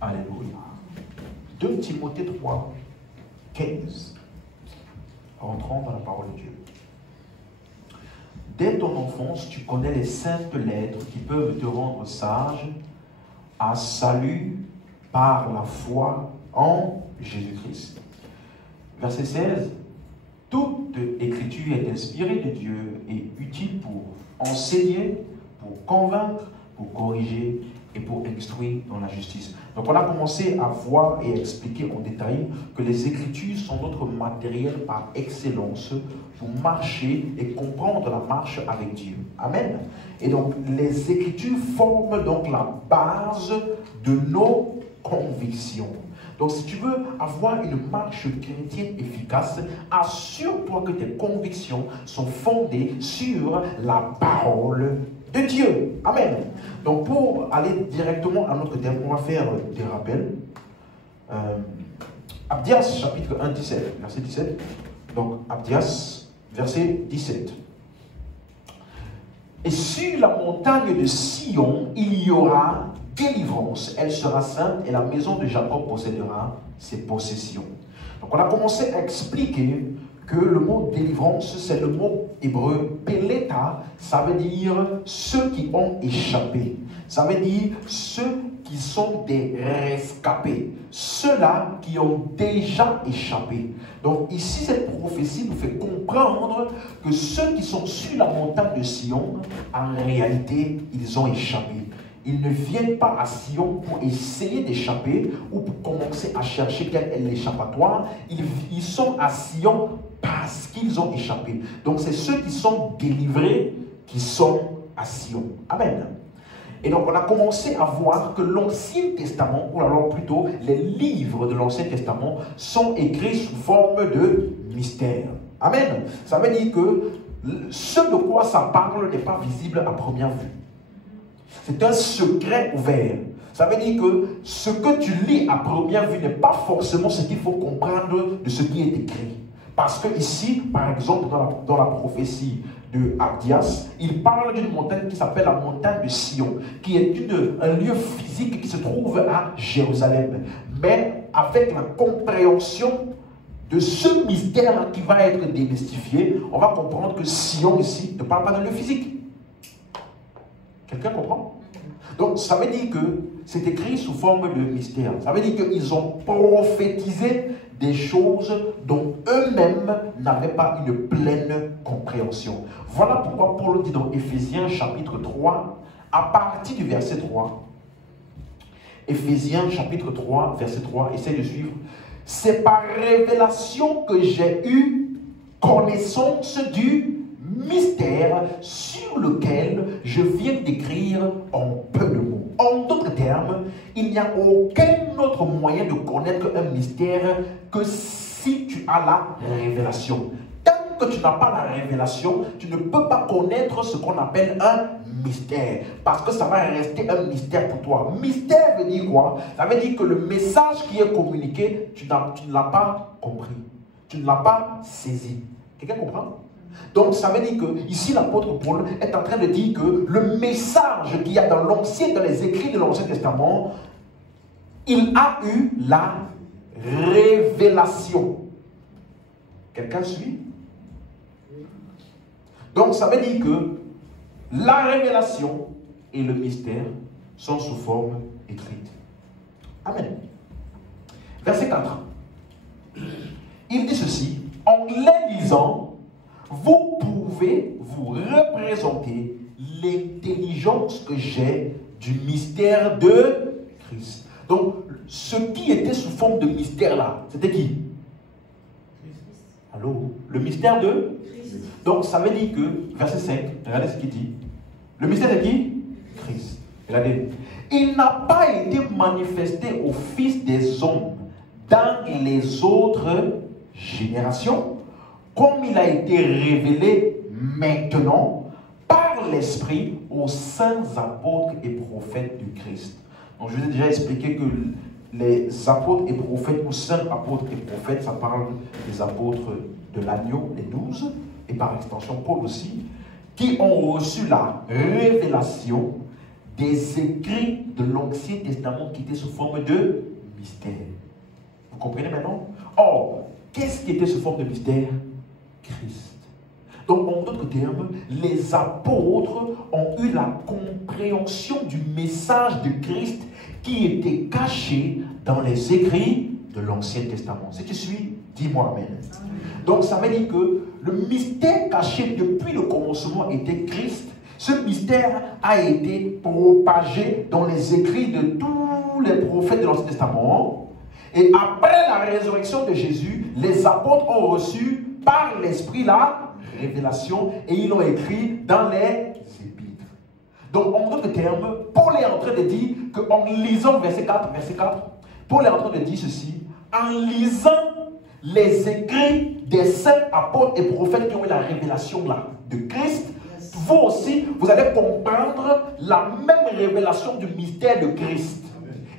Alléluia. 2 Timothée 3, 15. Rentrons dans la parole de Dieu. Dès ton enfance, tu connais les saintes lettres qui peuvent te rendre sage à salut par la foi en Jésus-Christ. Verset 16. Toute écriture est inspirée de Dieu et utile pour enseigner, pour convaincre, pour corriger et pour instruire dans la justice. Donc on a commencé à voir et à expliquer en détail que les Écritures sont notre matériel par excellence pour marcher et comprendre la marche avec Dieu. Amen. Et donc les Écritures forment donc la base de nos convictions. Donc si tu veux avoir une marche chrétienne efficace, assure-toi que tes convictions sont fondées sur la parole de Dieu. Amen. Donc pour aller directement à notre thème, on va faire des rappels. Abdias, chapitre 1, 17, verset 17. Donc Abdias, verset 17. Et sur la montagne de Sion, il y aura délivrance, elle sera sainte et la maison de Jacob possédera ses possessions. Donc on a commencé à expliquer que le mot délivrance, c'est le mot hébreu peleta, ça veut dire ceux qui ont échappé. Ça veut dire ceux qui sont des rescapés, ceux-là qui ont déjà échappé. Donc ici, cette prophétie nous fait comprendre que ceux qui sont sur la montagne de Sion, en réalité, ils ont échappé. Ils ne viennent pas à Sion pour essayer d'échapper ou pour commencer à chercher quel est l'échappatoire. Ils sont à Sion parce qu'ils ont échappé. Donc c'est ceux qui sont délivrés qui sont à Sion. Amen. Et donc on a commencé à voir que l'Ancien Testament, ou alors plutôt les livres de l'Ancien Testament, sont écrits sous forme de mystère. Amen. Ça veut dire que ce de quoi ça parle n'est pas visible à première vue. C'est un secret ouvert. Ça veut dire que ce que tu lis à première vue n'est pas forcément ce qu'il faut comprendre de ce qui est écrit. Parce que ici, par exemple, dans la prophétie de Abdias, il parle d'une montagne qui s'appelle la montagne de Sion, qui est un lieu physique qui se trouve à Jérusalem. Mais avec la compréhension de ce mystère qui va être démystifié, on va comprendre que Sion ici ne parle pas d'un lieu physique. Quelqu'un comprend? Donc ça veut dire que c'est écrit sous forme de mystère. Ça veut dire qu'ils ont prophétisé des choses dont eux-mêmes n'avaient pas une pleine compréhension. Voilà pourquoi Paul dit dans Éphésiens chapitre 3, à partir du verset 3, Éphésiens chapitre 3, verset 3, essayez de suivre. C'est par révélation que j'ai eu connaissance du mystère sur lequel je viens d'écrire en peu de mots. En d'autres termes, il n'y a aucun autre moyen de connaître un mystère que si tu as la révélation. Tant que tu n'as pas la révélation, tu ne peux pas connaître ce qu'on appelle un mystère. Parce que ça va rester un mystère pour toi. Mystère veut dire quoi? Ça veut dire que le message qui est communiqué, tu ne l'as pas compris. Tu ne l'as pas saisi. Quelqu'un comprend? Donc ça veut dire que ici l'apôtre Paul est en train de dire que le message qu'il y a dans les écrits de l'Ancien Testament, il a eu la révélation. Quelqu'un suit? Donc ça veut dire que la révélation et le mystère sont sous forme écrite. Amen. Verset 4. Il dit ceci, en les lisant, vous pouvez vous représenter l'intelligence que j'ai du mystère de Christ. Donc, ce qui était sous forme de mystère là, c'était qui? Allô? Le mystère de Christ. Donc, ça veut dire que, verset 5, regardez ce qu'il dit. Le mystère de qui? Christ. Regardez. Il n'a pas été manifesté au Fils des hommes dans les autres générations, comme il a été révélé maintenant par l'Esprit aux saints apôtres et prophètes du Christ. Donc je vous ai déjà expliqué que les apôtres et prophètes, ou saints apôtres et prophètes, ça parle des apôtres de l'agneau, les 12, et par extension Paul aussi, qui ont reçu la révélation des écrits de l'Ancien Testament qui étaient sous forme de mystère. Vous comprenez maintenant? Or, qu'est-ce qui était sous forme de mystère? Christ. Donc, en d'autres termes, les apôtres ont eu la compréhension du message de Christ qui était caché dans les écrits de l'Ancien Testament. Si tu suis, dis-moi Amen. Donc, ça veut dire que le mystère caché depuis le commencement était Christ. Ce mystère a été propagé dans les écrits de tous les prophètes de l'Ancien Testament. Et après la résurrection de Jésus, les apôtres ont reçu par l'Esprit la révélation et ils l'ont écrit dans les épîtres. Donc, en d'autres termes, Paul est en train de dire qu'en lisant verset 4, Paul est en train de dire ceci: en lisant les écrits des saints apôtres et prophètes qui ont eu la révélation là, de Christ, vous aussi, vous allez comprendre la même révélation du mystère de Christ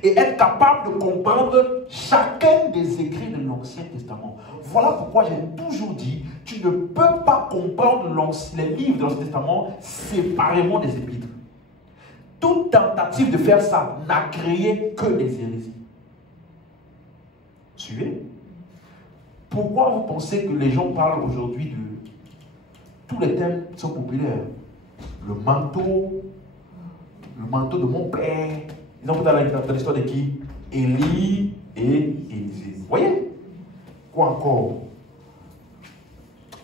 et être capable de comprendre chacun des écrits de l'Ancien Testament. Voilà pourquoi j'ai toujours dit, tu ne peux pas comprendre les livres de l'Ancien Testament séparément des épîtres. Toute tentative de faire ça n'a créé que des hérésies. Suivez? Pourquoi vous pensez que les gens parlent aujourd'hui de tous les thèmes qui sont populaires? Le manteau de mon père. Ils ont pris dans l'histoire de qui? Élie et Élisée. Vous voyez? Quoi encore?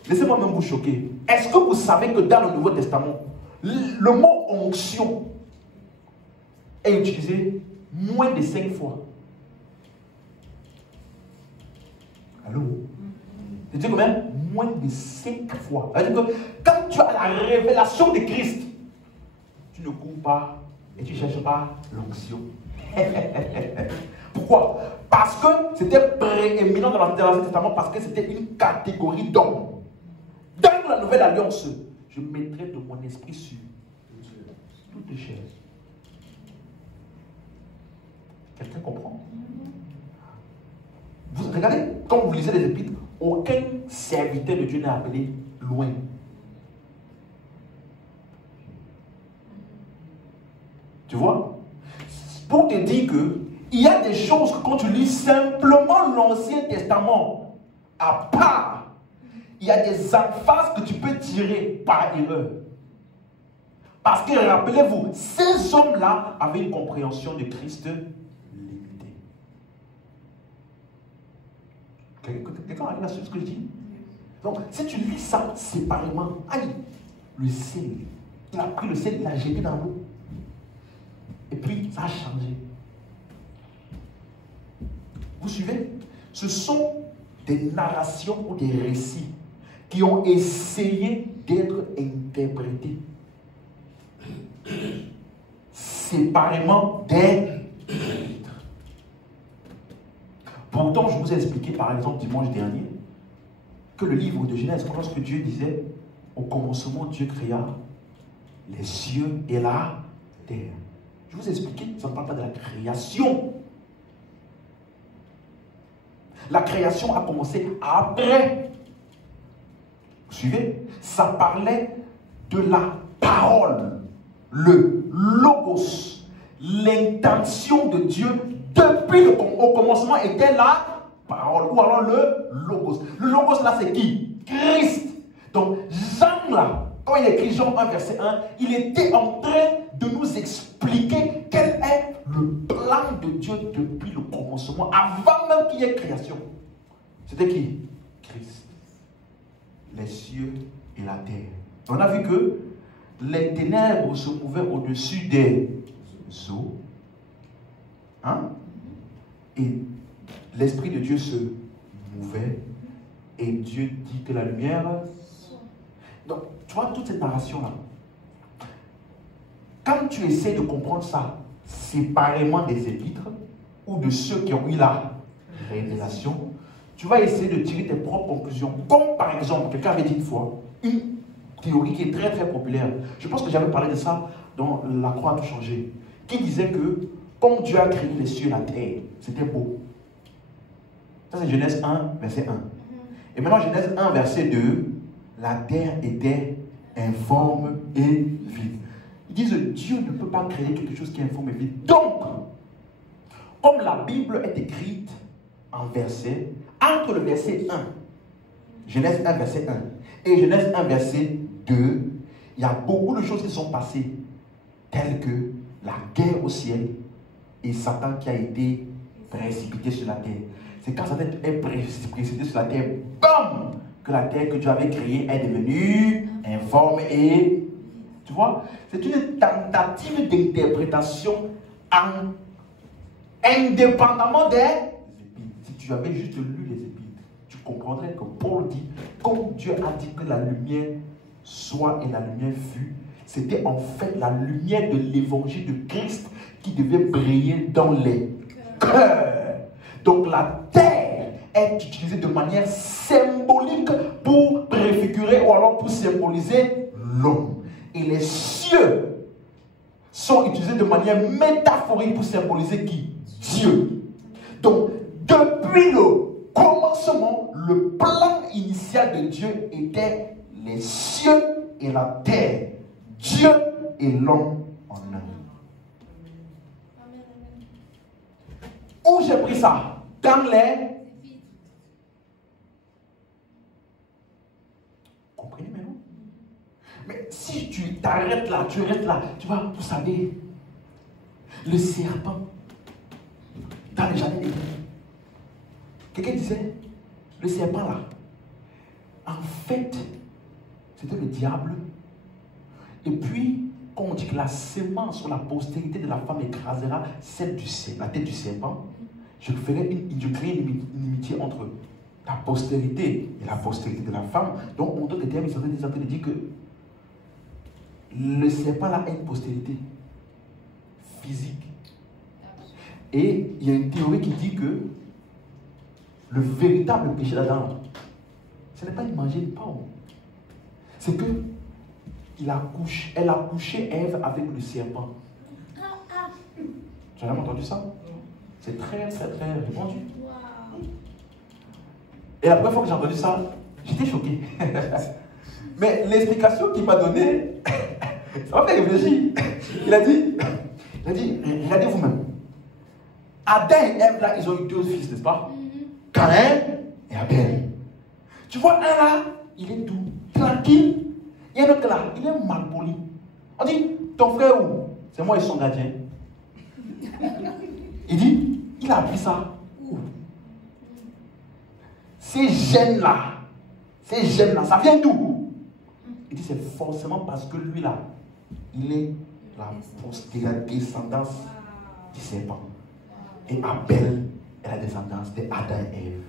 Laissez-moi même vous choquer. Est-ce que vous savez que dans le Nouveau Testament, le mot onction est utilisé moins de 5 fois? Allô? Je dis combien? Moins de 5 fois. C'est-à-dire que quand tu as la révélation de Christ, tu ne cours pas et tu ne cherches pas l'onction. Pourquoi? Parce que c'était prééminent dans l'Ancien Testament, parce que c'était une catégorie d'hommes. Dans la Nouvelle Alliance, je mettrai de mon esprit sur toutes les chaises. Quelqu'un comprend? Vous regardez, quand vous lisez les épîtres, aucun serviteur de Dieu n'est appelé loin. Tu vois? Pour te dire que il y a des choses que quand tu lis simplement l'Ancien Testament, à part, il y a des emphases que tu peux tirer par erreur. Parce que rappelez-vous, ces hommes-là avaient une compréhension de Christ limitée. Quelqu'un arrive à ce que je dis? Donc, si tu lis ça séparément, aïe, le sel, il a pris le sel, il l'a jeté dans l'eau. Et puis, ça a changé. Vous suivez? Ce sont des narrations ou des récits qui ont essayé d'être interprétés séparément des épîtres. Pourtant, je vous ai expliqué, par exemple, dimanche dernier, que le livre de Genèse, lorsque Dieu disait, au commencement, Dieu créa les cieux et la terre. Je vous ai expliqué, ça ne parle pas de la création. La création a commencé après. Vous suivez? Ça parlait de la parole, le logos, l'intention de Dieu depuis au commencement était la parole, ou alors le logos. Le logos là c'est qui? Christ. Donc Jean là, quand il écrit Jean 1 verset 1, il était en train de nous expliquer quel est le plan de Dieu depuis le commencement, avant même qu'il y ait création. C'était qui? Christ. Les cieux et la terre. On a vu que les ténèbres se mouvaient au-dessus des eaux. Hein? Et l'Esprit de Dieu se mouvait. Et Dieu dit que la lumière... Donc, tu vois toute cette narration-là. Quand tu essaies de comprendre ça séparément des épîtres ou de ceux qui ont eu la révélation, tu vas essayer de tirer tes propres conclusions. Comme par exemple, quelqu'un avait dit une fois, une théorie qui est très très populaire. Je pense que j'avais parlé de ça dans La Croix a tout changé. Qui disait que, comme Dieu a créé les cieux et la terre, c'était beau. Ça c'est Genèse 1, verset 1. Et maintenant Genèse 1, verset 2, la terre était informe et vide. Ils disent Dieu ne peut pas créer quelque chose qui est informe et vide. Donc, comme la Bible est écrite en versets, entre le verset 1, Genèse 1, verset 1, et Genèse 1, verset 2, il y a beaucoup de choses qui sont passées, telles que la guerre au ciel et Satan qui a été précipité sur la terre. C'est quand Satan est précipité sur la terre, bam, que la terre que Dieu avait créée est devenue informe et... Tu vois, c'est une tentative d'interprétation indépendamment des épîtres. Si tu avais juste lu les épîtres, tu comprendrais que Paul dit, comme Dieu a dit que la lumière soit et la lumière fut, c'était en fait la lumière de l'évangile de Christ qui devait briller dans les cœurs. Donc la terre est utilisée de manière symbolique pour préfigurer ou alors pour symboliser l'homme. Et les cieux sont utilisés de manière métaphorique pour symboliser qui? Dieu. Donc, depuis le commencement, le plan initial de Dieu était les cieux et la terre. Dieu et l'homme en un. Où j'ai pris ça? Dans les... Comprenez maintenant? Mais si tu t'arrêtes là, tu restes là, tu vois, vous savez, le serpent, dans les jardins d'Éden, quelqu'un disait, le serpent là, en fait, c'était le diable. Et puis, quand on dit que la sémence ou la postérité de la femme écrasera celle du serpent, la tête du serpent, je crée une inimitié entre la postérité et la postérité de la femme. Donc, en d'autres termes, ils sont en train de dire que le serpent là a une postérité physique. Et il y a une théorie qui dit que le véritable péché d'Adam, ce n'est pas de manger une pomme. C'est que elle a couché Ève avec le serpent. Tu as jamais entendu ça? C'est très, très, très répandu. Et la première fois que j'ai entendu ça, j'étais choqué. Mais l'explication qu'il m'a donnée, ça m'a fait réfléchir. Il a dit, regardez vous-même. Adam et Ève, là, ils ont eu 2 fils, n'est-ce pas? Caïn et Abel. Tu vois, un là, il est doux, tranquille. Il y a un autre là, il est mal poli. On dit, ton frère où? C'est moi et son gardien. Il dit, il a appris ça où? Ces gènes-là, ça vient d'où? Il dit, c'est forcément parce que lui là, il est la descendance du serpent. Et Abel est la descendance d'Adam et Ève.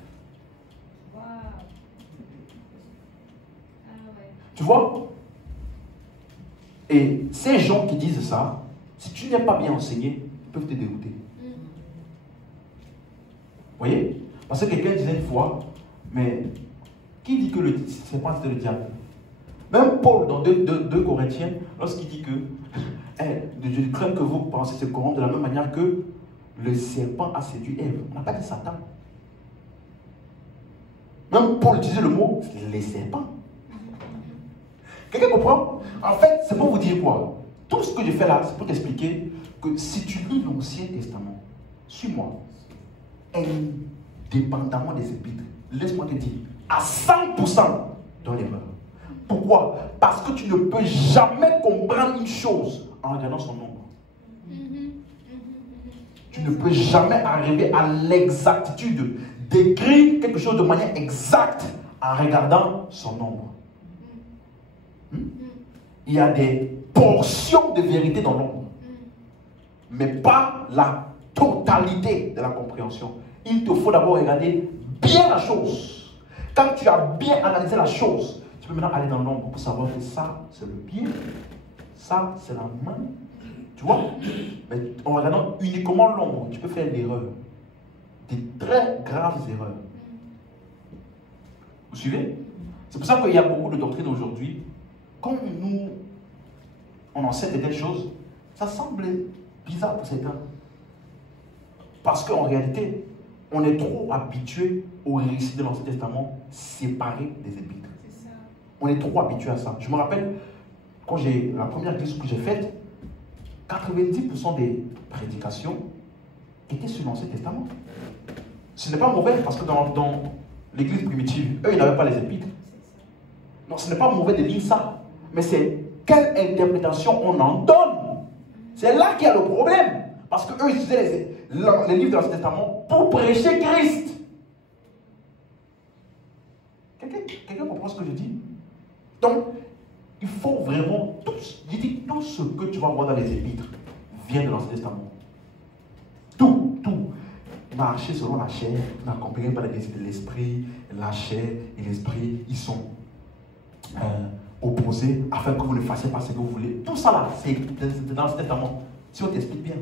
Tu vois? Et ces gens qui disent ça, si tu n'es pas bien enseigné, ils peuvent te dégoûter. Vous voyez? Parce que quelqu'un disait une fois, mais qui dit que le serpent c'était le diable? Même Paul, dans 2 Corinthiens, lorsqu'il dit que je crains que vous pensez se corrompre de la même manière que le serpent a séduit Ève. On n'a pas dit Satan. Même Paul disait le mot les serpents. Quelqu'un comprend? En fait, c'est pour vous dire quoi? Tout ce que je fais là, c'est pour t'expliquer que si tu lis l'Ancien Testament, suis-moi, indépendamment des épîtres, laisse-moi te dire, à 100% dans l'erreur. Pourquoi? Parce que tu ne peux jamais comprendre une chose en regardant son nombre. Tu ne peux jamais arriver à l'exactitude d'écrire quelque chose de manière exacte en regardant son nombre. Il y a des portions de vérité dans l'ombre, mais pas la totalité de la compréhension. Il te faut d'abord regarder bien la chose. Quand tu as bien analysé la chose, tu peux maintenant aller dans l'ombre pour savoir que ça, c'est le pied, ça, c'est la main. Tu vois? Mais en regardant uniquement l'ombre, tu peux faire l'erreur. Des très graves erreurs. Vous suivez? C'est pour ça qu'il y a beaucoup de doctrines aujourd'hui. Quand on enseigne de telles choses, ça semble bizarre pour certains. Parce qu'en réalité, on est trop habitué au récit de l'Ancien Testament séparé des épîtres. On est trop habitué à ça. Je me rappelle, quand j'ai la première église que j'ai faite, 90% des prédications étaient sur l'Ancien Testament. Ce n'est pas mauvais parce que dans l'église primitive, eux, ils n'avaient pas les épîtres. Non, ce n'est pas mauvais de lire ça. Mais c'est quelle interprétation on en donne. C'est là qu'il y a le problème. Parce qu'eux, ils utilisaient les livres de l'Ancien Testament pour prêcher Christ. Quelqu'un comprend ce que je dis? Donc, il faut vraiment, tout ce que tu vas voir dans les épîtres vient de l'Ancien Testament. Tout. Marcher selon la chair, n'accompagné par l'esprit, la chair et l'esprit, ils sont opposés afin que vous ne fassiez pas ce que vous voulez. Tout ça là, c'est dans l'Ancien Testament. Si on t'explique bien.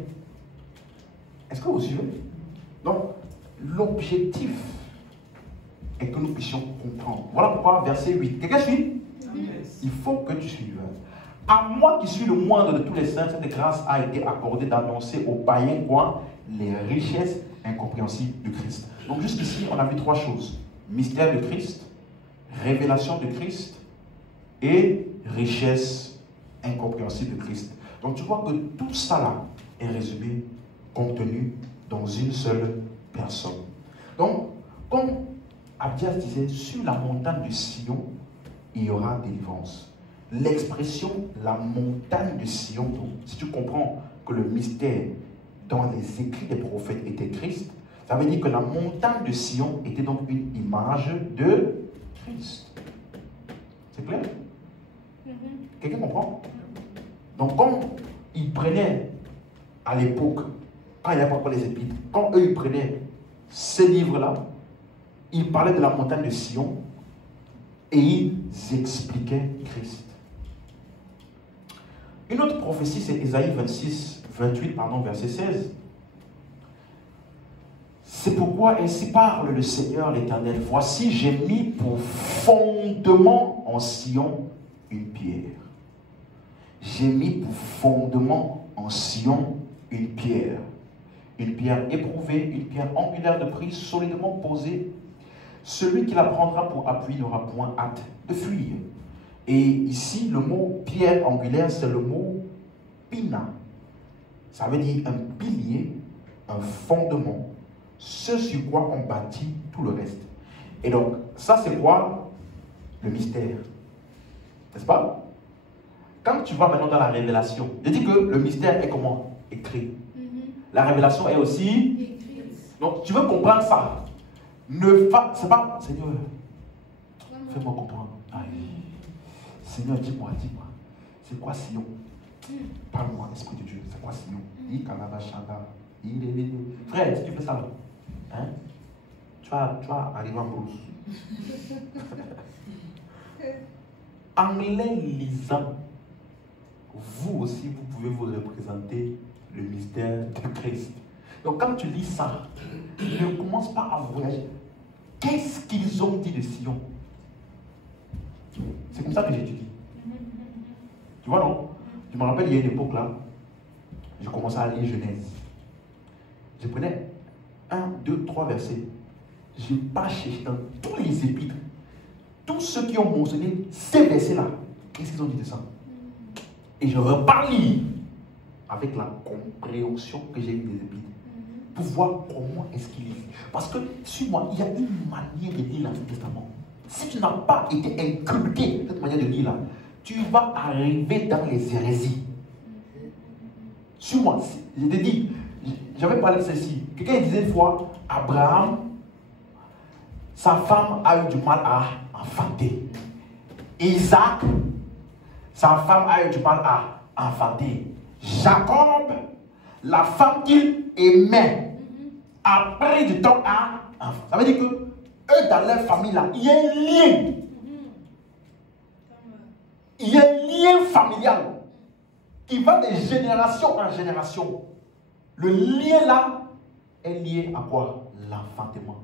Est-ce que vous suivez? Donc, l'objectif est que nous puissions comprendre. Voilà pourquoi verset 8. Quelqu'un suit? Il faut que tu suives. À moi qui suis le moindre de tous les saints, cette grâce a été accordée d'annoncer aux païens quoi? Les richesses incompréhensibles de Christ. Donc jusqu'ici, on a vu trois choses. Mystère de Christ, révélation de Christ et richesse incompréhensible de Christ. Donc tu vois que tout ça là est résumé, contenu dans une seule personne. Donc, comme Abdias disait, sur la montagne de Sion, il y aura délivrance. L'expression la montagne de Sion, donc, si tu comprends que le mystère dans les écrits des prophètes était Christ, ça veut dire que la montagne de Sion était donc une image de Christ. C'est clair? Quelqu'un comprend? Donc comme ils prenaient à l'époque, quand il n'y avait pas encore les épîtres, quand eux ils prenaient ces livres-là, ils parlaient de la montagne de Sion et ils expliquaient Christ. Une autre prophétie, c'est Ésaïe 28, verset 16. C'est pourquoi ainsi parle le Seigneur l'Éternel. Voici, j'ai mis pour fondement en Sion une pierre. J'ai mis pour fondement en Sion une pierre. Une pierre éprouvée, une pierre angulaire de prise, solidement posée. Celui qui la prendra pour appui n'aura point hâte de fuir. Et ici, le mot pierre angulaire, c'est le mot pina. Ça veut dire un pilier, un fondement, ce sur quoi on bâtit tout le reste. Et donc, ça c'est quoi? Le mystère. N'est-ce pas? Quand tu vas maintenant dans la révélation, je dis que le mystère est comment? Écrit. La révélation est aussi écrite. Donc, tu veux comprendre ça. C'est pas, Seigneur, fais-moi comprendre. Aïe. Seigneur, dis-moi, c'est quoi Sion? Parle-moi, Esprit de Dieu, c'est quoi Sion? Frère, si tu fais ça, hein, tu vas arriver en brousse. En les lisant, vous aussi, vous pouvez vous représenter le mystère de Christ. Donc quand tu lis ça, ne commence pas à voyager. Qu'est-ce qu'ils ont dit de Sion? C'est comme ça que j'étudie. Tu vois, non? Je me rappelle, il y a une époque là, je commençais à lire Genèse. Je prenais 1, 2, 3 versets. Je pas cherché dans tous les épîtres, tous ceux qui ont mentionné ces versets-là. Qu'est-ce qu'ils ont dit de ça? Et je repars lire avec la compréhension que j'ai eue des épîtres. Pour voir comment est-ce qu'il lit. Parce que, suis-moi, il y a une manière de lire l'Ancien Testament. Si tu n'as pas été inculqué cette manière de lire là, tu vas arriver dans les hérésies. Suis-moi, je te dis, j'avais parlé de ceci. Quelqu'un disait une fois, Abraham, sa femme a eu du mal à enfanter. Isaac, sa femme a eu du mal à enfanter. Jacob, la femme qu'il aimait, a pris du temps à enfanter. Ça veut dire que eux, dans leur famille là, il y a un lien. Il y a un lien familial qui va de génération en génération. Le lien là est lié à quoi? L'enfantement.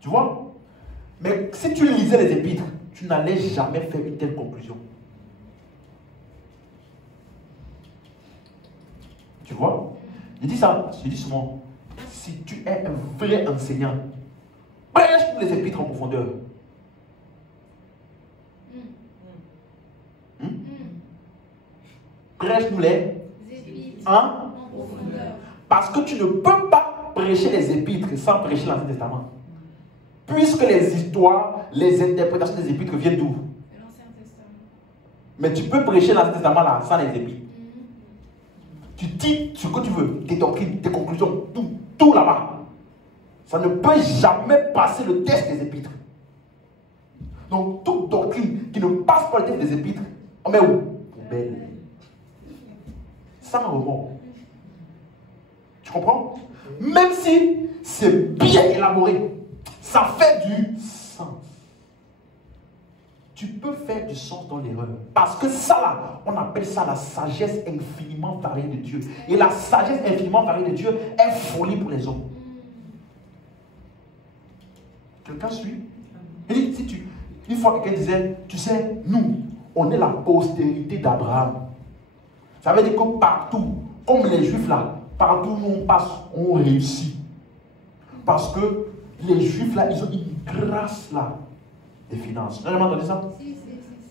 Tu vois? Mais si tu lisais les épîtres, tu n'allais jamais faire une telle conclusion. Tu vois? Je dis ça, je dis souvent, si tu es un vrai enseignant, prêche tous les épîtres en profondeur. Prêche-nous les Hein? Parce que tu ne peux pas prêcher les épîtres sans prêcher l'Ancien Testament. Puisque les histoires, les interprétations des épîtres viennent d'où? Mais tu peux prêcher l'Ancien Testament là, sans les épîtres. Tu dis ce que tu veux, tes doctrines, tes conclusions, tout là-bas. Ça ne peut jamais passer le test des épîtres. Donc, toute doctrine qui ne passe pas le test des épîtres, on met où? Poubelle. Sans remords. Tu comprends? Même si c'est bien élaboré, ça fait du sens. Tu peux faire du sens dans l'erreur. Parce que ça là, on appelle ça la sagesse infiniment variée de Dieu. Et la sagesse infiniment variée de Dieu est folie pour les hommes. Quelqu'un suit? Il dit, une fois quelqu'un disait, tu sais, nous, on est la postérité d'Abraham. Ça veut dire que partout, comme les Juifs là, partout où on passe, on réussit. Parce que les Juifs là, ils ont une grâce là, des finances. Vous avez jamais entendu ça?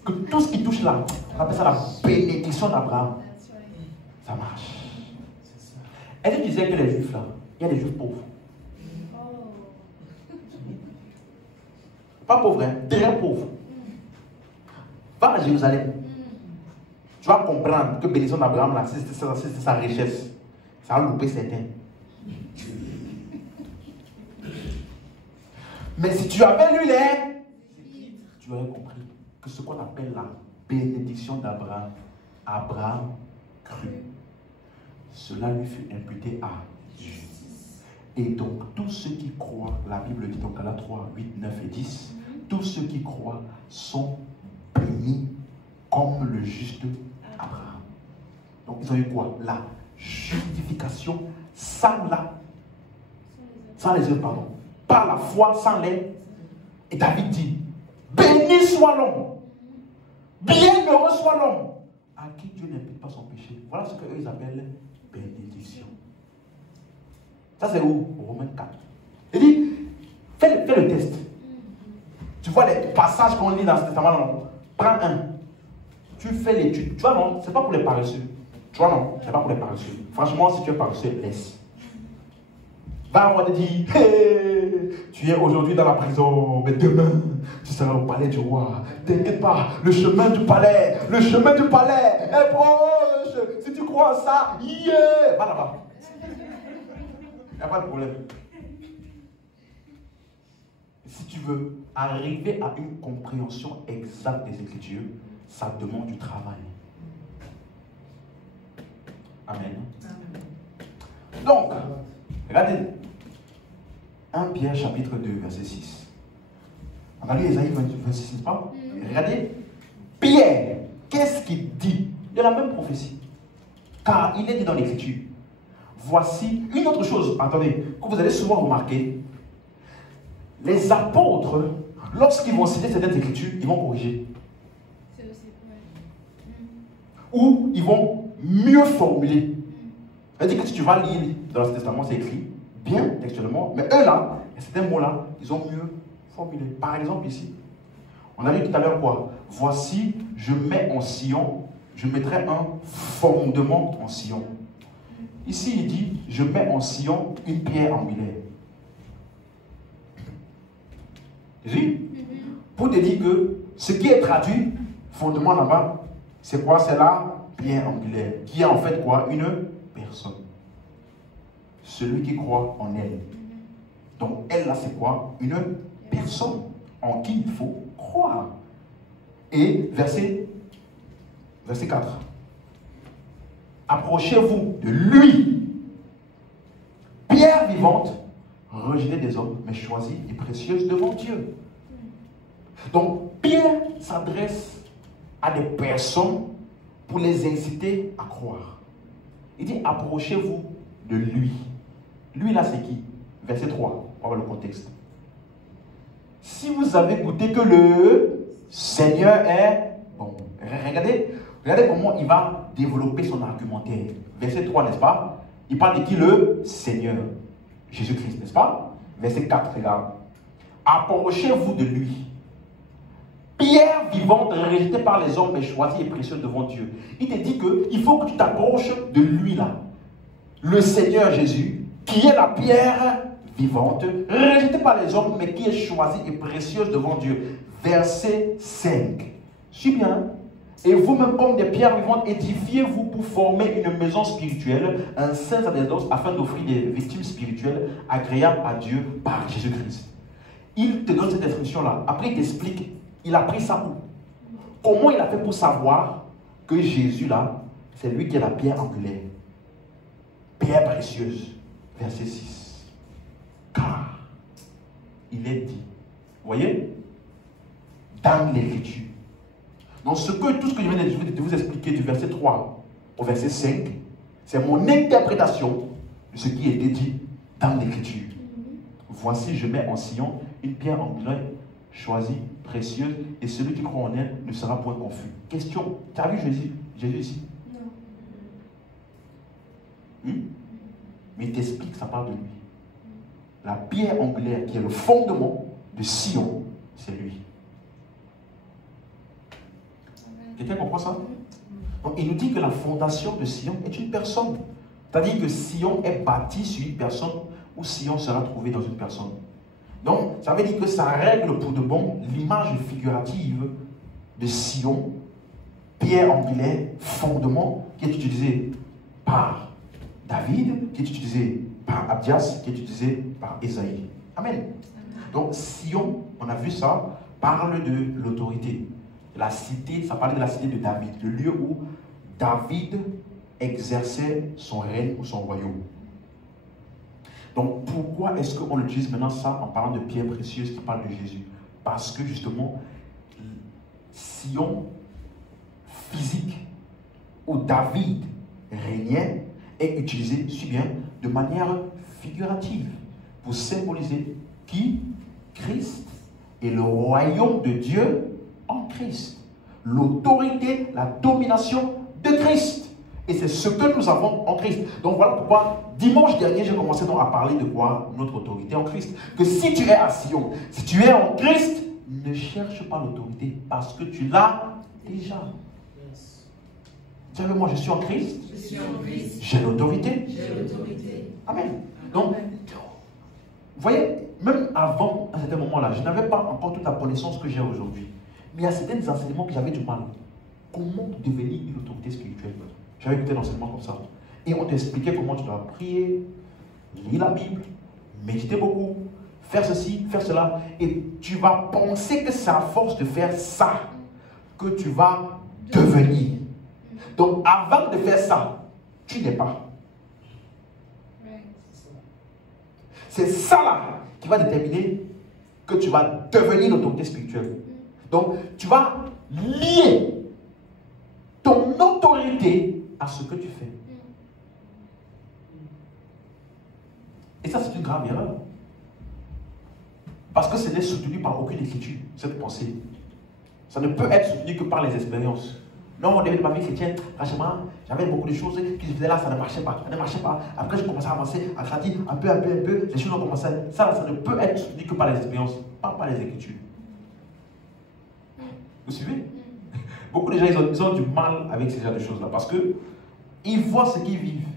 Que tout ce qui touche là, on appelle ça la bénédiction d'Abraham. Ça marche. Est-ce que tu disais que les Juifs là, il y a des Juifs pauvres? Pas pauvres, hein? Très pauvres. Va à Jérusalem. Tu vas comprendre que bénédiction d'Abraham là, c'est sa richesse. Ça a loupé certains. Mais si tu avais lu les, tu aurais compris que ce qu'on appelle la bénédiction d'Abraham, Abraham crut. Cela lui fut imputé à justice. Et donc, tous ceux qui croient, la Bible dit donc Galates 3, 8, 9 et 10, tous ceux qui croient sont bénis comme le juste Abraham. Donc, ils ont eu quoi? La justification sans les œuvres, pardon. Par la foi, sans les. Et David dit, béni soit l'homme, bienheureux soit l'homme, à qui Dieu n'impute pas son péché. Voilà ce qu'eux ils appellent bénédiction. Ça c'est où? Romains 4. Il dit, fais le test. Tu vois les passages qu'on lit dans ce testament, non? Prends un. Tu fais l'étude. Tu vois, non, c'est pas pour les paresseux. Tu vois, non, c'est pas pour les paresseux. Franchement, si tu es paresseux, laisse. Va, on va te dire, hey, tu es aujourd'hui dans la prison, mais demain, tu seras au palais du roi. T'inquiète pas, le chemin du palais est proche. Si tu crois en ça, yeah, va là-bas. Il n'y a pas de problème. Si tu veux arriver à une compréhension exacte des Écritures, ça demande du travail. Amen. Donc, regardez, 1 Pierre chapitre 2, verset 6. On a lu Ésaïe 26, n'est-ce pas? Regardez, Pierre, qu'est-ce qu'il dit de la même prophétie? Car il est dit dans l'Écriture, voici une autre chose, attendez, que vous allez souvent remarquer, les apôtres, lorsqu'ils vont citer certaines Écritures, ils vont corriger. Ou ils vont mieux formuler. C'est-à-dire que si tu vas lire dans l'Ancien Testament, c'est écrit bien textuellement, mais eux là, certains mots-là, ils ont mieux formulé. Par exemple ici, on a lu tout à l'heure quoi? Voici, je mets en Sion, je mettrai un fondement en Sion. Ici, il dit, je mets en Sion une pierre angulaire. Oui? Pour te dire que ce qui est traduit, fondement là-bas, c'est quoi? C'est la pierre angulaire, qui est en fait quoi? Une personne. Celui qui croit en elle. Donc elle là c'est quoi? Une personne en qui il faut croire. Et verset 4. Approchez-vous de lui, pierre vivante, rejetée des hommes, mais choisie et précieuse devant Dieu. Donc Pierre s'adresse à des personnes pour les inciter à croire. Il dit approchez-vous de lui. Lui là c'est qui? Verset 3, on va voir le contexte. Si vous avez goûté que le Seigneur est bon. Regardez comment il va développer son argumentaire. Verset 3, n'est-ce pas? Il parle de qui? Le Seigneur. Jésus-Christ, n'est-ce pas? Verset 4, regarde. Approchez-vous de lui. Pierre vivante, rejetée par les hommes, mais choisie et précieuse devant Dieu. Il te dit qu'il faut que tu t'approches de lui là. Le Seigneur Jésus, qui est la pierre vivante, rejetée par les hommes, mais qui est choisie et précieuse devant Dieu. Verset 5. Suis bien. Et vous-même, comme des pierres vivantes, édifiez-vous pour former une maison spirituelle, un saint sacerdoce, afin d'offrir des victimes spirituelles agréables à Dieu par Jésus-Christ. Il te donne cette description-là. Après, il t'explique, il a pris ça où? Comment il a fait pour savoir que Jésus, là, c'est lui qui est la pierre angulaire? Pierre précieuse. Verset 6. Car il est dit, vous voyez, dans l'Écriture. Donc tout ce que je viens de vous expliquer du verset 3 au verset 5, c'est mon interprétation de ce qui est dit dans l'Écriture. Voici, je mets en Sion une pierre angulaire, choisie, précieuse, et celui qui croit en elle ne sera point confus. Question, tu as vu Jésus ici? Non. Mais il t'explique que ça parle de lui. La pierre angulaire qui est le fondement de Sion, c'est lui. Quelqu'un comprend ça? Donc il nous dit que la fondation de Sion est une personne. C'est-à-dire que Sion est bâti sur une personne, ou Sion sera trouvé dans une personne. Donc ça veut dire que ça règle pour de bon l'image figurative de Sion, pierre angulaire, fondement, qui est utilisé par David, qui est utilisé par Abdias, qui est utilisé par Ésaïe. Amen. Donc Sion, on a vu ça, parle de l'autorité. La cité, ça parlait de la cité de David, le lieu où David exerçait son règne ou son royaume. Donc pourquoi est-ce qu'on utilise maintenant ça en parlant de pierre précieuse qui parle de Jésus? Parce que justement, Sion physique où David régnait est utilisé, suis bien, de manière figurative pour symboliser qui? Christ et le royaume de Dieu en Christ. L'autorité, la domination de Christ. Et c'est ce que nous avons en Christ. Donc voilà pourquoi, dimanche dernier, j'ai commencé donc à parler de quoi? Notre autorité en Christ. Que si tu es à Sion, si tu es en Christ, ne cherche pas l'autorité parce que tu l'as déjà. Dis-le moi, je suis en Christ. J'ai l'autorité. Amen. Donc, vous voyez, même avant, à certain moment-là, je n'avais pas encore toute la connaissance que j'ai aujourd'hui. Mais il y a certains enseignements que j'avais du mal. Comment devenir une autorité spirituelle? J'avais écouté un enseignement comme ça. Et on t'expliquait comment tu dois prier, lire la Bible, méditer beaucoup, faire ceci, faire cela. Et tu vas penser que c'est à force de faire ça que tu vas devenir. Donc avant de faire ça, tu n'es pas. C'est ça là qui va déterminer que tu vas devenir l'autorité spirituelle. Donc tu vas lier ton autorité à ce que tu fais. Et ça, c'est une grave erreur. Parce que ce n'est soutenu par aucune écriture, cette pensée. Ça ne peut être soutenu que par les expériences. Non, au début de ma vie chrétienne, franchement, j'avais beaucoup de choses qui se faisaient là, ça ne marchait pas. Ça ne marchait pas. Après, je commençais à avancer, à grandir, un peu, les choses ont commencé. Ça ne peut être soutenu que par les expériences, pas par les écritures. Vous suivez? Beaucoup de gens, ils ont du mal avec ces genre de choses-là parce qu'ils voient ce qu'ils vivent.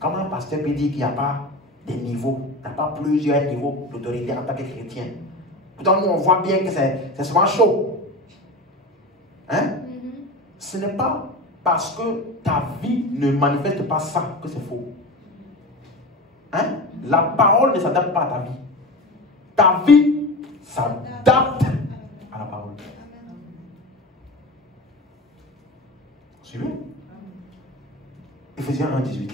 Comment un pasteur peut dire qu'il n'y a pas des niveaux, il n'y a pas plusieurs niveaux d'autorité en tant que chrétien? Pourtant, nous, on voit bien que c'est souvent chaud. Hein? Ce n'est pas parce que ta vie ne manifeste pas ça que c'est faux. Hein? La parole ne s'adapte pas à ta vie. Ta vie s'adapte à la parole. Suivez? Éphésiens 1, 18.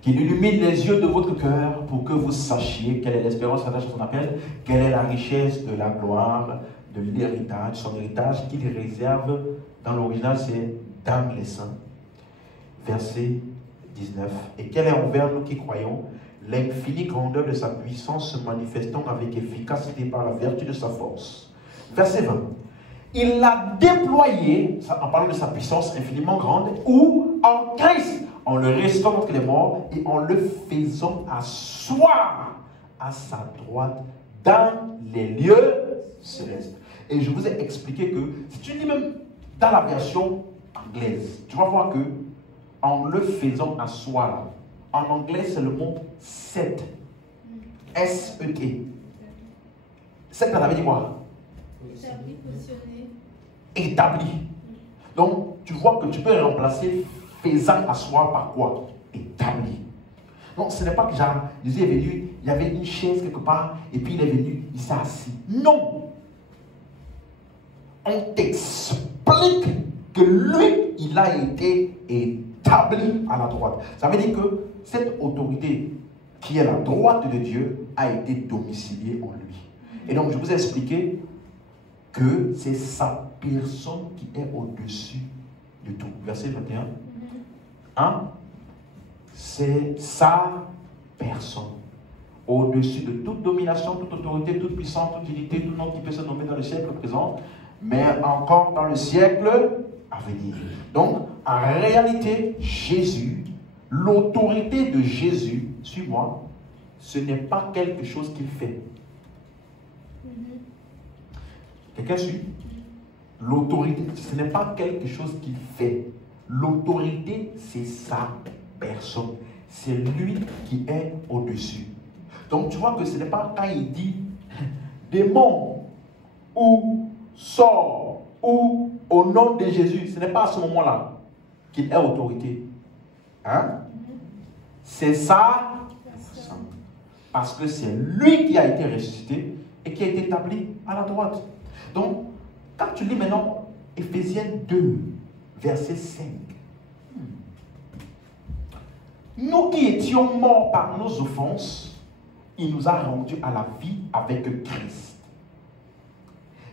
Qu'il illumine les yeux de votre cœur pour que vous sachiez quelle est l'espérance rattachée à son appel, quelle est la richesse de la gloire, de l'héritage, son héritage qu'il réserve. Dans l'original, c'est dans les saints. Verset 19. Et quelle est envers nous qui croyons l'infinie grandeur de sa puissance se manifestant avec efficacité par la vertu de sa force. Verset 20. Il l'a déployé, en parlant de sa puissance infiniment grande, ou en Christ, en le ressuscitant entre les morts et en le faisant asseoir à sa droite dans les lieux célestes. Et je vous ai expliqué que, si tu lis même dans la version anglaise, tu vas voir que, en le faisant asseoir, en anglais c'est le mot set. S-E-T. Set, ça veut dire quoi? Établi, positionné. Établi. Donc, tu vois que tu peux remplacer faisant asseoir par quoi? Établi. Donc, ce n'est pas que Jésus est venu, il y avait une chaise quelque part, et puis il est venu, il s'est assis. Non! On t'explique que lui, il a été établi à la droite. Ça veut dire que cette autorité qui est la droite de Dieu a été domiciliée en lui. Et donc, je vous ai expliqué que c'est sa personne qui est au-dessus de tout. Verset 21. Hein? C'est sa personne. Au-dessus de toute domination, toute autorité, toute puissance, toute unité, tout nom qui peut se nommer dans le siècle présent, mais encore dans le siècle à venir. Donc, en réalité, Jésus, l'autorité de Jésus, suis-moi, ce n'est pas quelque chose qu'il fait. Quelqu'un suit? L'autorité, ce n'est pas quelque chose qu'il fait. L'autorité, c'est sa personne. C'est lui qui est au-dessus. Donc, tu vois que ce n'est pas quand il dit démon ou sort ou au nom de Jésus, ce n'est pas à ce moment-là qu'il est autorité. Hein? C'est ça. Parce que c'est lui qui a été ressuscité et qui a été établi à la droite. Donc, quand tu lis maintenant Éphésiens 2, verset 5. Nous qui étions morts par nos offenses, il nous a rendus à la vie avec Christ.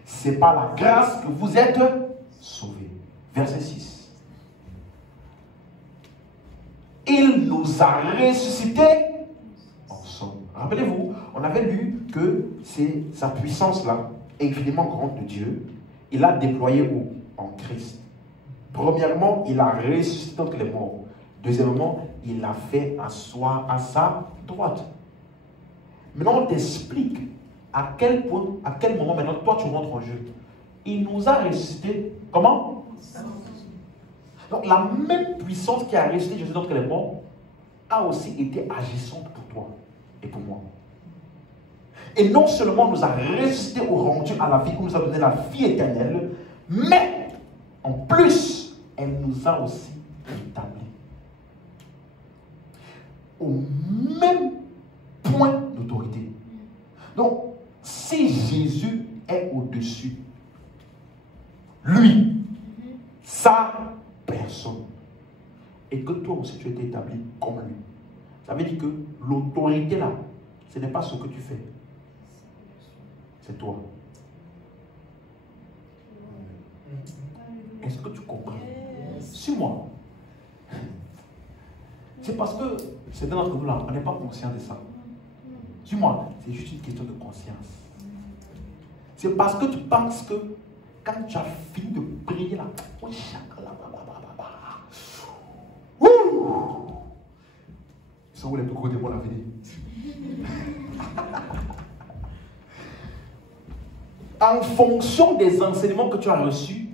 C'est par la grâce que vous êtes sauvés. Verset 6. Il nous a ressuscités ensemble. Rappelez-vous, on avait lu que c'est sa puissance-là, infiniment grande de Dieu, il a déployé où? En Christ. Premièrement, il a ressuscité entre les morts. Deuxièmement, il l'a fait asseoir à sa droite. Maintenant, on t'explique à quel point, à quel moment maintenant toi tu rentres en jeu. Il nous a ressuscité, comment? Donc la même puissance qui a ressuscité Jésus d'entre les morts a aussi été agissante pour toi et pour moi. Et non seulement nous a ressuscité ou rendu à la vie, ou nous a donné la vie éternelle, mais en plus, elle nous a aussi établis au même point d'autorité. Donc, si Jésus est au-dessus, lui, sa personne, et que toi aussi tu es établi comme lui, ça veut dire que l'autorité là, ce n'est pas ce que tu fais, c'est toi. Est-ce que tu comprends? Suis-moi. C'est parce que c'est dans notre nous là, on n'est pas conscient de ça. Suis-moi, c'est juste une question de conscience. C'est parce que tu penses que quand tu as fini de prier là, ils sont où les plus gros démons à venir? En fonction des enseignements que tu as reçus,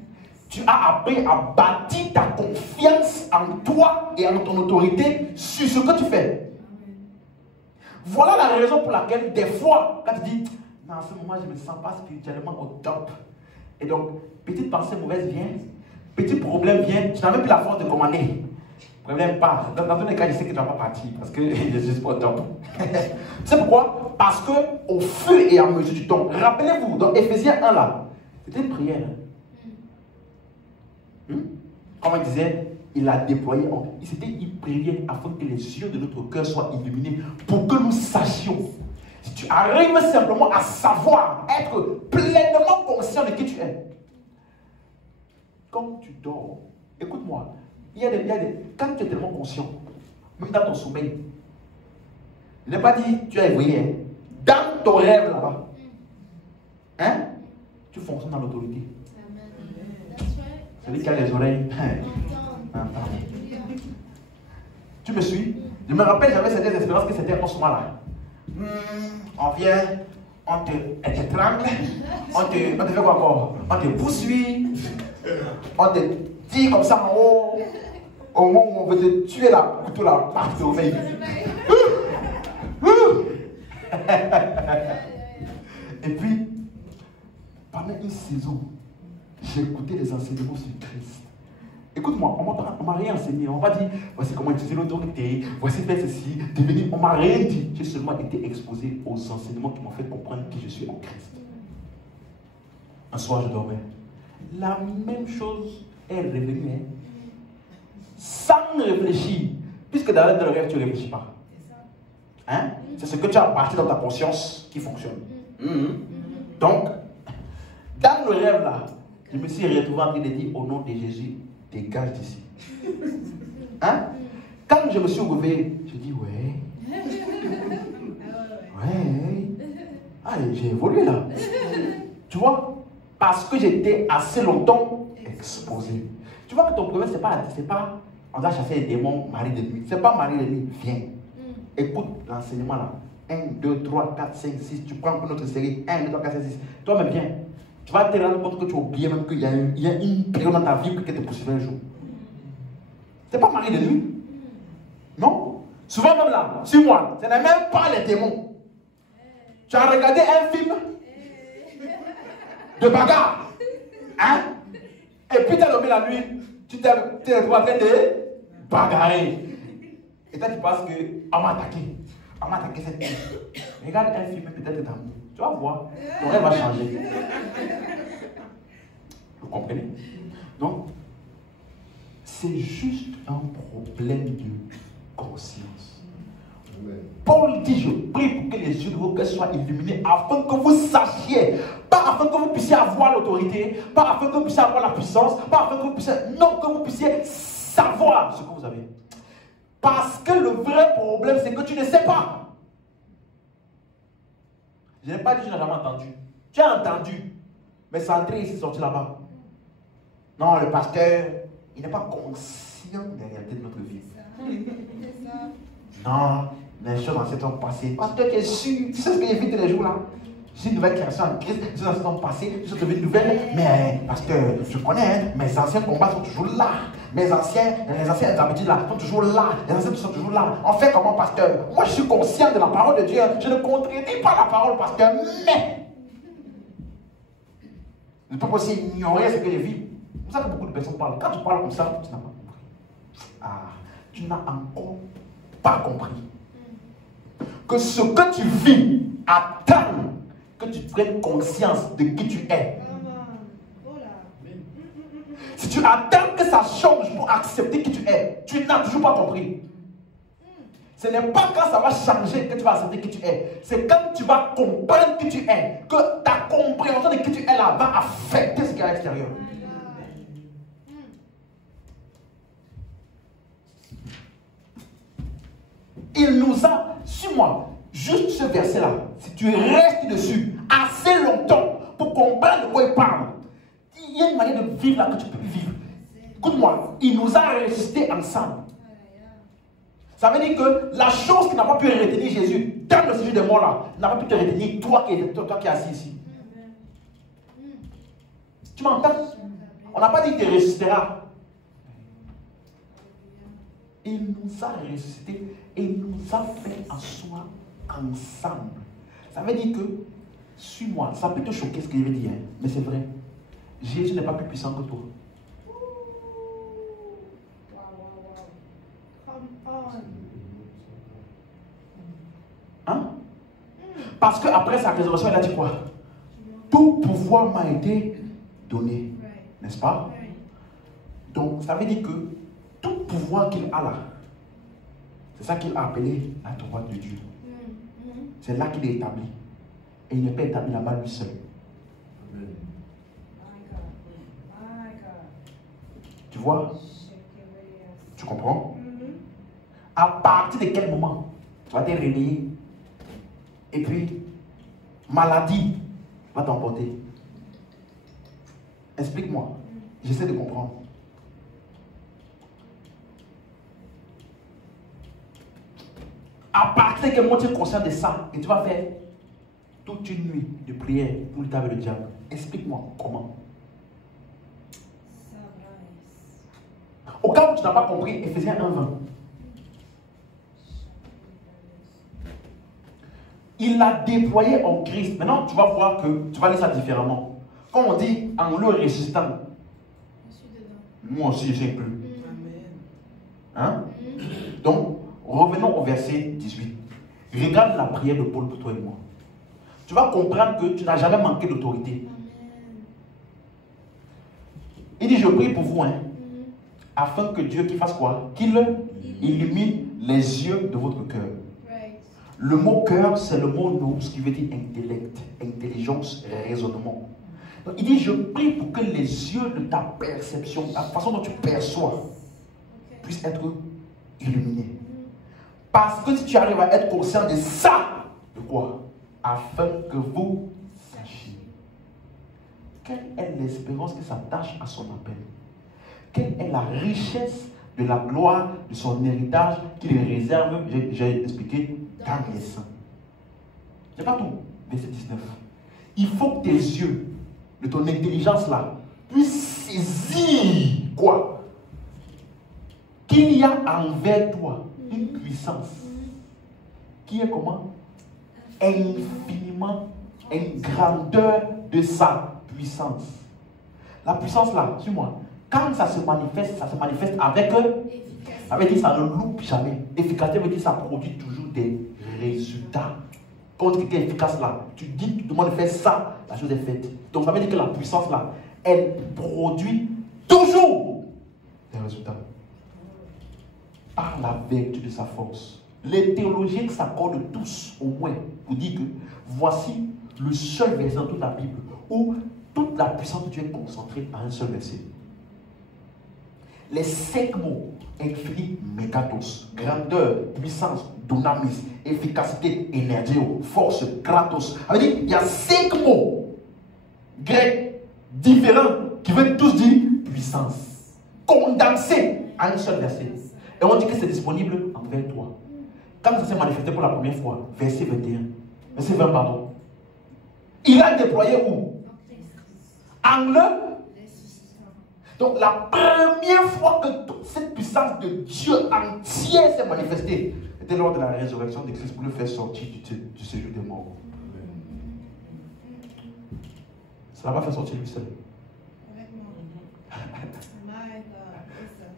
tu as appris à bâtir ta confiance en toi et en ton autorité sur ce que tu fais. Voilà la raison pour laquelle des fois, quand tu dis, non, en ce moment, je ne me sens pas spirituellement au top. Et donc, petite pensée mauvaise vient, petit problème vient, tu n'as même plus la force de commander. Problème pas. Dans tous les cas, je sais que tu ne vas pas partir parce que je suis pas au top. Tu sais pourquoi? Parce qu'au fur et à mesure du temps, rappelez-vous, dans Éphésiens 1 là, c'était une prière. Comme il disait, il a déployé, c'était une prière afin que les yeux de notre cœur soient illuminés pour que nous sachions. Si tu arrives simplement à savoir, être pleinement conscient de qui tu es. Quand tu dors, écoute-moi, quand tu es tellement conscient, même dans ton sommeil, je n'ai pas dit tu as éveillé, dans ton rêve là-bas, hein, tu fonctionnes dans l'autorité. Celui qui a les oreilles, entend. Tu me suis? Je me rappelle, j'avais certaines expériences que c'était en ce moment-là. on vient, on te étrangle, on te fait quoi encore? On te poursuit, on te tire comme ça en haut, au moment où on veut te tuer la couteau, la partie au veille. Et puis, pendant une saison, j'ai écouté les enseignements sur Christ. Écoute-moi, on m'a rien enseigné. On m'a pas dit, voici comment utiliser l'autorité, voici faire ceci, devenir. On m'a rien dit. J'ai seulement été exposé aux enseignements qui m'ont fait comprendre que je suis en Christ. Un soir, je dormais. La même chose est revenue, hein, sans réfléchir. Puisque dans le rêve, tu ne réfléchis pas. Hein? C'est ce que tu as bâti dans ta conscience qui fonctionne. Donc, dans le rêve là, je me suis retrouvé en train de dire au nom de Jésus, dégage d'ici. Hein? Quand je me suis réveillé, je dis ouais. Ouais. Ah, j'ai évolué là. Tu vois? Parce que j'étais assez longtemps exposé. Tu vois que ton problème, c'est pas on doit chasser les démons, mari de nuit. C'est pas mari de nuit, viens. Écoute l'enseignement là. 1, 2, 3, 4, 5, 6. Tu prends pour notre série. 1, 2, 3, 4, 5, 6. Toi-même, viens. Tu vas te rendre compte que tu as oublié même qu'il y a une période dans ta vie qui te poursuivait un jour. C'est pas mari de nuit. Non. Souvent même là, sur moi, ce n'est même pas les démons. Tu as regardé un film de bagarre. Hein? Et puis tu as dormi la nuit. Tu t'es retrouvé en train de bagarrer. Et toi tu penses qu'on m'a attaqué. On m'a attaqué cette nuit. Regarde un film peut-être d'amour. Tu vas voir. Ton rêve va changer. Vous comprenez? Donc, c'est juste un problème de conscience. Paul dit, je prie pour que les yeux de vos cœurs soient illuminés afin que vous sachiez, pas afin que vous puissiez avoir l'autorité, pas afin que vous puissiez avoir la puissance, pas afin que vous puissiez, non, que vous puissiez savoir ce que vous avez. Parce que le vrai problème, c'est que tu ne sais pas. Je n'ai pas dit que tu n'as jamais entendu. Tu as entendu, mais c'est entré ici, sorti là-bas. Non, le pasteur, il n'est pas conscient des réalités de notre vie. Non, les choses anciennes sont passées. Pasteur, tu es sûr, tu sais ce que j'ai vu tous les jours là? Je suis une nouvelle création en Christ, les choses sont passées, je suis devenue nouvelle. Mais, pasteur, je connais, hein, mes anciens combats sont toujours là. Les anciennes habitudes là sont toujours là. Les anciens sont toujours là. On fait comment, pasteur? Moi, je suis conscient de la parole de Dieu. Je ne contredis pas la parole, pasteur, mais je ne peux pas aussi ignorer ce que j'ai vu. C'est pour ça que beaucoup de personnes parlent. Quand tu parles comme ça, tu n'as pas compris. Ah, tu n'as encore pas compris que ce que tu vis attend que tu prennes conscience de qui tu es. Si tu attends que ça change pour accepter qui tu es, tu n'as toujours pas compris. Ce n'est pas quand ça va changer que tu vas accepter qui tu es. C'est quand tu vas comprendre qui tu es, que ta compréhension de qui tu es là va affecter ce qui est à l'extérieur. Il nous a, suis-moi, juste ce verset-là, si tu restes dessus assez longtemps pour comprendre de quoi il parle, il y a une manière de vivre là que tu peux vivre. Écoute-moi, il nous a ressuscités ensemble. Ça veut dire que la chose qui n'a pas pu retenir Jésus dans le sujet des morts là, n'a pas pu te retenir toi qui es assis ici. Tu m'entends? On n'a pas dit qu'il te ressuscitera. Il nous a ressuscités et il nous a fait asseoir ensemble. Ça veut dire que, suis-moi, ça peut te choquer ce que je vais dire, mais c'est vrai. Jésus n'est pas plus puissant que toi. Hein? Parce qu'après sa résurrection, il a dit quoi? Tout pouvoir m'a été donné. N'est-ce pas? Donc, ça veut dire que tout pouvoir qu'il a là, c'est ça qu'il a appelé la droite de Dieu. C'est là qu'il est établi. Et il n'est pas établi là-bas lui seul. Tu vois? Tu comprends? À partir de quel moment tu vas te réveiller et puis maladie va t'emporter? Explique-moi. J'essaie de comprendre. À partir de quel moment tu es conscient de ça et tu vas faire toute une nuit de prière pour lutter avec le diable. Explique-moi comment. Au cas où tu n'as pas compris, Éphésiens 1:20. Il l'a déployé en Christ. Maintenant, tu vas voir que tu vas lire ça différemment. Quand on dit en le ressuscitant, moi aussi je ne sais plus. Hein? Donc, revenons au verset 18. Regarde la prière de Paul pour toi et moi. Tu vas comprendre que tu n'as jamais manqué d'autorité. Il dit, je prie pour vous, afin que Dieu qui fasse quoi? Qu'il illumine les yeux de votre cœur. Le mot cœur, c'est le mot nous, ce qui veut dire intellect, intelligence, raisonnement. Donc, il dit, je prie pour que les yeux de ta perception, la façon dont tu perçois, puissent être illuminés. Parce que si tu arrives à être conscient de ça, de quoi? Afin que vous sachiez. Quelle est l'espérance qui s'attache à son appel? Quelle est la richesse de la gloire de son héritage qu'il réserve, j'ai expliqué, dans les saints. C'est pas tout. Verset 19. Il faut que tes yeux, de ton intelligence là, puissent saisir quoi? Qu'il y a envers toi une puissance qui est comment? Infiniment, une grandeur de sa puissance. La puissance là, suis-moi. Quand ça se manifeste avec dit ça ne loupe jamais. Efficacité veut dire ça produit toujours des résultats. Quand tu es efficace là, tu dis, tu demandes de faire ça, la chose est faite. Donc ça veut dire que la puissance là, elle produit toujours des résultats. Par la vertu de sa force. Les théologiens s'accordent tous au moins pour dire que voici le seul verset dans toute la Bible où toute la puissance de Dieu est concentrée à un seul verset. Les 5 mots, infini, mégatos, grandeur, puissance, dunamis, efficacité, énergie, force, kratos. Ça veut dire il y a 5 mots grecs différents qui veulent tous dire puissance, condensés à un seul verset. Et on dit que c'est disponible envers toi. Quand ça s'est manifesté pour la première fois, verset 21, verset 20, pardon. Il a déployé où? En le. Donc la première fois que toute cette puissance de Dieu entière s'est manifestée, c'était lors de la résurrection de Christ pour le faire sortir du séjour des morts. Ça n'a pas fait sortir lui seul.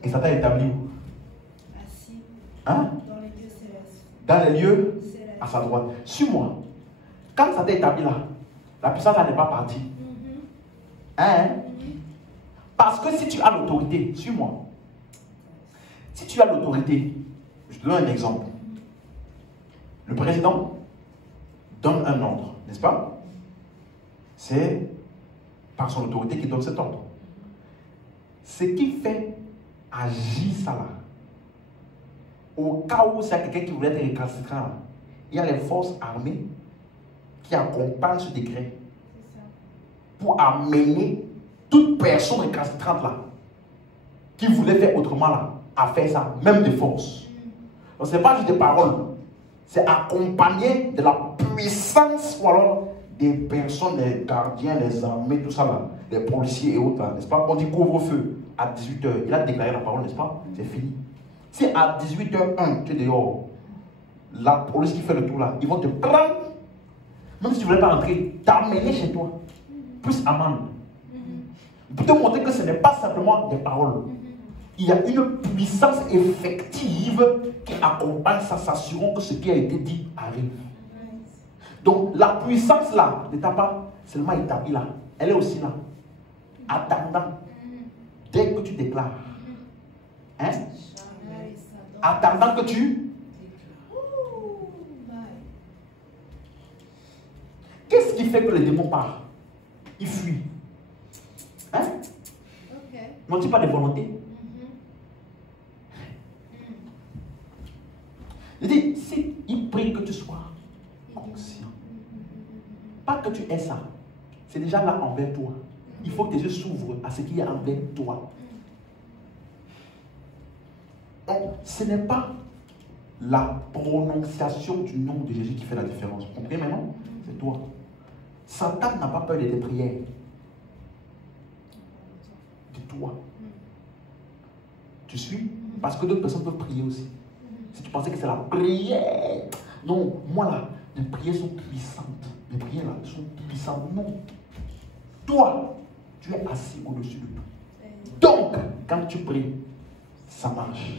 Et ça t'a établi où? Hein? Dans les lieux à sa droite. Suis-moi. Quand ça t'a établi là, la puissance n'est pas partie. Hein? Parce que si tu as l'autorité, suis-moi. Si tu as l'autorité, je te donne un exemple. Le président donne un ordre, n'est-ce pas? C'est par son autorité qu'il donne cet ordre. Ce qui fait agir ça là, au cas où c'est quelqu'un qui voulait être récalcitrant, il y a les forces armées qui accompagnent ce décret pour amener toute personne récalcitrante là, qui voulait faire autrement là, à faire ça, même de force. Donc ce n'est pas juste des paroles, c'est accompagné de la puissance ou alors des personnes, les gardiens, les armées, tout ça là, les policiers et autres là, n'est-ce pas? On dit couvre-feu à 18h, il a déclaré la parole, n'est-ce pas? C'est fini. Si à 18h01, tu es dehors, la police qui fait le tour là, ils vont te prendre, même si tu ne voulais pas rentrer, t'amener chez toi, plus amende. Pour te montrer que ce n'est pas simplement des paroles. Il y a une puissance effective qui accompagne ça, s'assurant que ce qui a été dit arrive. Donc la puissance là ne t'a pas seulement établie là, elle est aussi là, attendant, dès que tu déclares. Hein? Attendant que tu... Qu'est-ce qui fait que le démon part? Il fuit. Hein? N'ont-ils pas de volonté? Je dis, si il prie que tu sois conscient, pas que tu aies ça, c'est déjà là envers toi. Il faut que tes yeux s'ouvrent à ce qu'il y a envers toi. Donc, ce n'est pas la prononciation du nom de Jésus qui fait la différence. Vous comprenez maintenant? C'est toi. Satan n'a pas peur de tes prières. De toi. Tu suis? Parce que d'autres personnes peuvent prier aussi. Si tu pensais que c'est la prière. Non, moi là, les prières sont puissantes. Les prières là sont puissantes. Non. Toi, tu es assis au-dessus de tout. Donc, quand tu pries, ça marche.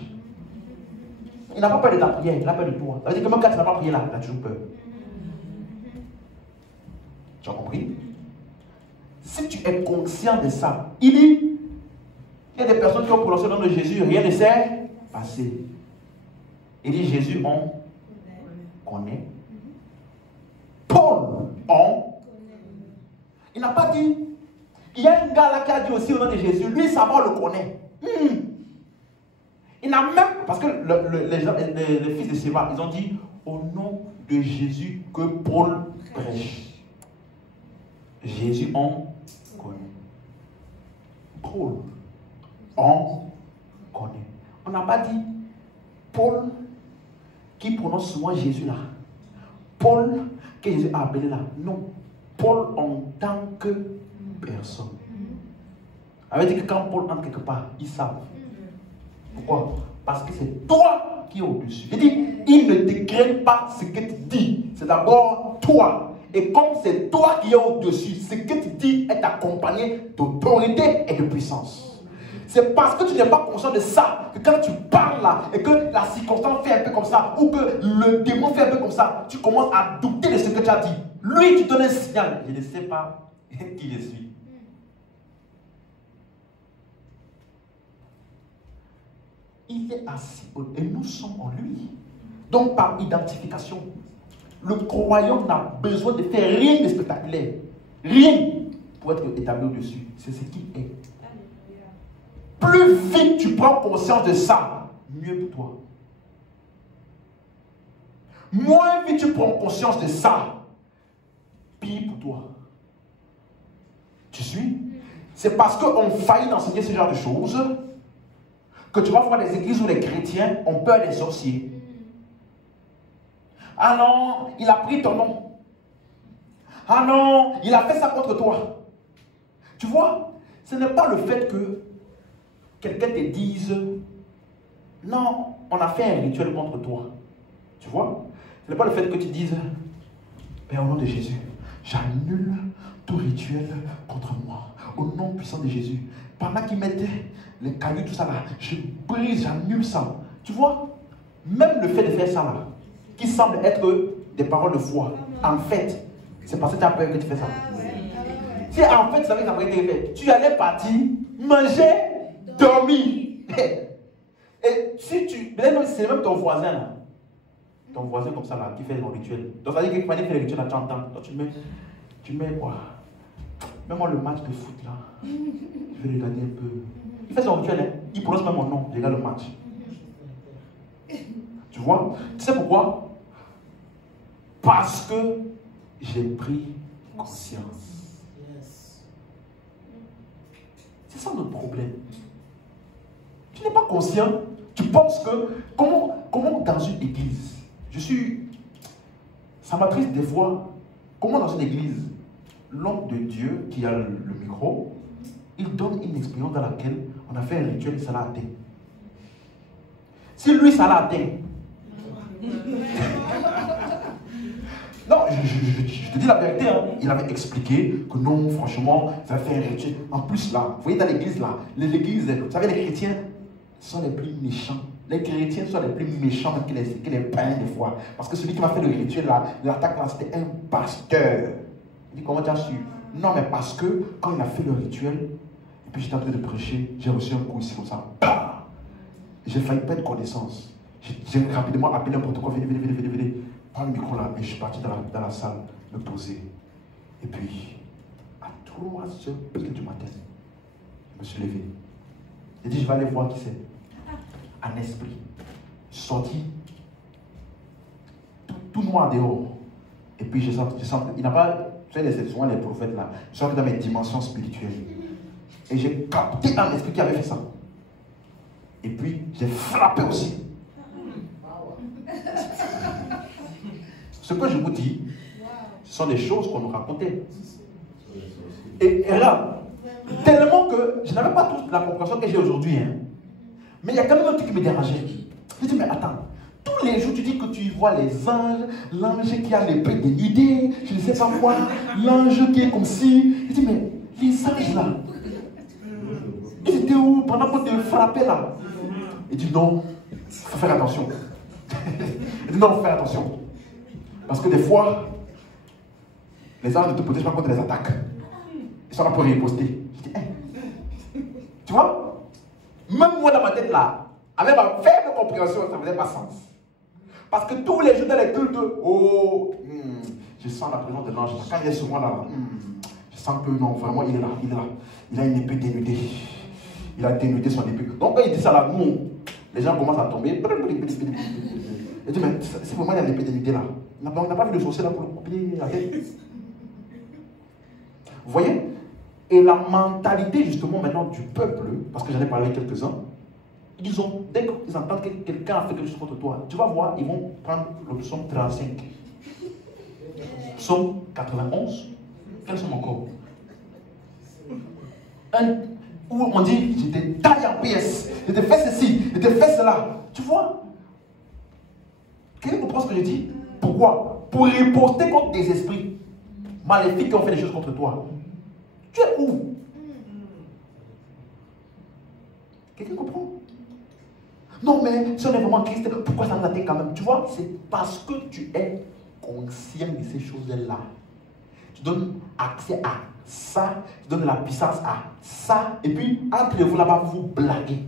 Il n'a pas peur de ta prière, il a peur de toi. Ça veut dire que même quand tu n'as pas prié là, il a toujours peur. Tu as compris? Si tu es conscient de ça, il y a des personnes qui ont prononcé le nom de Jésus, rien ne s'est passé. Il dit Jésus, on connaît. Paul, on. Il n'a pas dit. Il y a un gars là qui a dit aussi au nom de Jésus, lui, ça va, on le connaît. Il n'a même. Parce que les fils de Séva, ils ont dit au nom de Jésus que Paul prêche. Jésus, on connaît. Paul, on connaît. On n'a pas dit Paul qui prononce souvent Jésus là. Paul que Jésus a appelé là. Non. Paul en tant que personne. Ça veut dire que quand Paul entre quelque part, ils savent. Pourquoi? Parce que c'est toi qui es au-dessus. Il dit, il ne décrète pas ce que tu dis. C'est d'abord toi. Et comme c'est toi qui es au-dessus, ce que tu dis est accompagné d'autorité et de puissance. C'est parce que tu n'es pas conscient de ça que quand tu parles là et que la circonstance fait un peu comme ça ou que le démon fait un peu comme ça, tu commences à douter de ce que tu as dit. Lui, tu donnes un signal. Je ne sais pas qui je suis. Il est assis et nous sommes en lui. Donc par identification, le croyant n'a besoin de faire rien de spectaculaire. Rien pour être établi au-dessus. C'est ce qui est. Plus vite tu prends conscience de ça, mieux pour toi. Moins vite tu prends conscience de ça, pire pour toi. Tu suis? C'est parce qu'on faillit d'enseigner ce genre de choses que tu vas voir des églises où les chrétiens ont peur des sorciers. Ah non, il a pris ton nom. Ah non, il a fait ça contre toi. Tu vois, ce n'est pas le fait que quelqu'un te dise non, on a fait un rituel contre toi. Tu vois, ce n'est pas le fait que tu dises mais au nom de Jésus, j'annule tout rituel contre moi. Au nom puissant de Jésus. Pendant qu'ils mettaient les cailloux, tout ça là, je brise, j'annule ça. Tu vois, même le fait de faire ça là, qui semble être des paroles de foi, en fait, c'est parce que tu as peur que tu fais ça. Si en fait, ça veut dire que ça fait, tu allais partir, manger, dormir. Et si tu. C'est même ton voisin là. Ton voisin comme ça là, qui fait le rituel. Donc ça veut dire qu'il fallait faire le rituel à 30 ans. Donc tu mets quoi? Mets-moi le match de foot là. Je vais regarder un peu. Il fait son rituel, hein. Il prononce même mon nom, je regarde le match. Tu vois? Tu sais pourquoi? Parce que j'ai pris conscience. C'est ça notre problème. Tu n'es pas conscient. Tu penses que, comment dans une église, ça m'attriste des fois, comment dans une église, l'homme de Dieu qui a le micro, il donne une expérience dans laquelle on a fait un rituel et ça l'a atteint. Si lui, ça l'a atteint, non, je te dis la vérité, hein. Il avait expliqué que non, franchement, ça va faire un rituel. En plus, là, vous voyez dans l'église, là, l'église, vous savez, les chrétiens sont les plus méchants. Les chrétiens sont les plus méchants que les païens, des fois. Parce que celui qui m'a fait le rituel, là, l'attaque, là, c'était un pasteur. Il dit, comment tu as su? Non, mais parce que quand il a fait le rituel, et puis j'étais en train de prêcher, j'ai reçu un coup ici, comme ça. J'ai failli perdre connaissance. J'ai rapidement appelé un protocole, venez. Prends le micro là, et je suis parti dans la salle me poser. Et puis, à 3h du matin, je me suis levé. J'ai dit, je vais aller voir qui c'est. Un esprit. Sorti. Tout noir dehors. Et puis, je sens il n'a pas, tu sais, c'est souvent les prophètes là. Je sens dans mes dimensions spirituelles. Et j'ai capté un esprit qui avait fait ça. Et puis, j'ai frappé aussi. Ce que je vous dis, ce sont des choses qu'on nous racontait. Et là, tellement que je n'avais pas toute la compréhension que j'ai aujourd'hui. Hein. Mais il y a quand même un truc qui me dérangeait. Je dis, mais attends, tous les jours tu dis que tu vois les anges, l'ange qui a l'épée dénudée, je ne sais pas quoi, l'ange qui est comme ci. Je dis, mais les anges là, ils étaient où pendant qu'on te frappait là? Il dit, non, il faut faire attention. Il dit, non, il faut faire attention. Parce que des fois, les anges ne te protègent pas contre les attaques. Ils sont là pour riposter. Je dis, hey. Tu vois? Même moi dans ma tête là, avec ma faible compréhension, ça ne faisait pas sens. Parce que tous les jours dans les cultes, oh, je sens la présence de l'ange. Quand il est sur moi là, je sens que non, vraiment il est là, il est là. Il a une épée dénudée. Il a dénudé son épée. Donc quand il dit ça là, nous, les gens commencent à tomber. Il dit, mais c'est vraiment il a l'épée dénudée là. On n'a pas vu le sorcier là pour le couper la tête. Vous voyez? Et la mentalité justement maintenant du peuple, parce que j'en ai parlé avec quelques-uns, ils ont, dès qu'ils entendent que quelqu'un a fait quelque chose contre toi, tu vas voir, ils vont prendre le psaume 35. Psaume 91. Quels sont encore? Un où on dit, j'étais taillé en pièces, j'étais fait ceci, j'étais fait cela. Tu vois? Quelqu'un comprend ce que je dis? Pourquoi? Pour riposter contre des esprits maléfiques qui ont fait des choses contre toi. Tu es où? Quelqu'un comprend? Non, mais si on est vraiment Christ, pourquoi ça nous atteint quand même? Tu vois, c'est parce que tu es conscient de ces choses-là. Tu donnes accès à ça, tu donnes la puissance à ça, et puis entre vous là-bas, vous blaguez.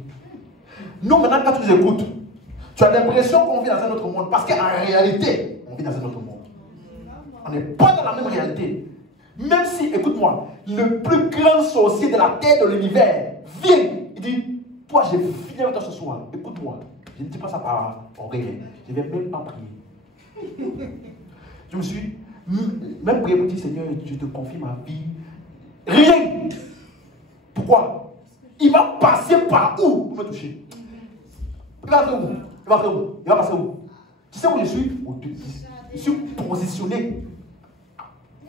Nous, maintenant, quand tu nous écoutes, tu as l'impression qu'on vit dans un autre monde, parce qu'en réalité, on vit dans un autre monde. On n'est pas dans la même réalité. Même si, écoute-moi, le plus grand sorcier de la terre, de l'univers, vient, il dit, toi, j'ai fini avec toi ce soir, écoute-moi. Je ne dis pas ça par oreille, je ne vais même pas prier. Je me suis même prié pour dire, Seigneur, je te confie ma vie. Rien. Pourquoi? Il va passer par où pour me toucher? Il va passer où? Il va passer où? Il va passer où? Tu sais où je suis? Au-dessus. Je suis positionné.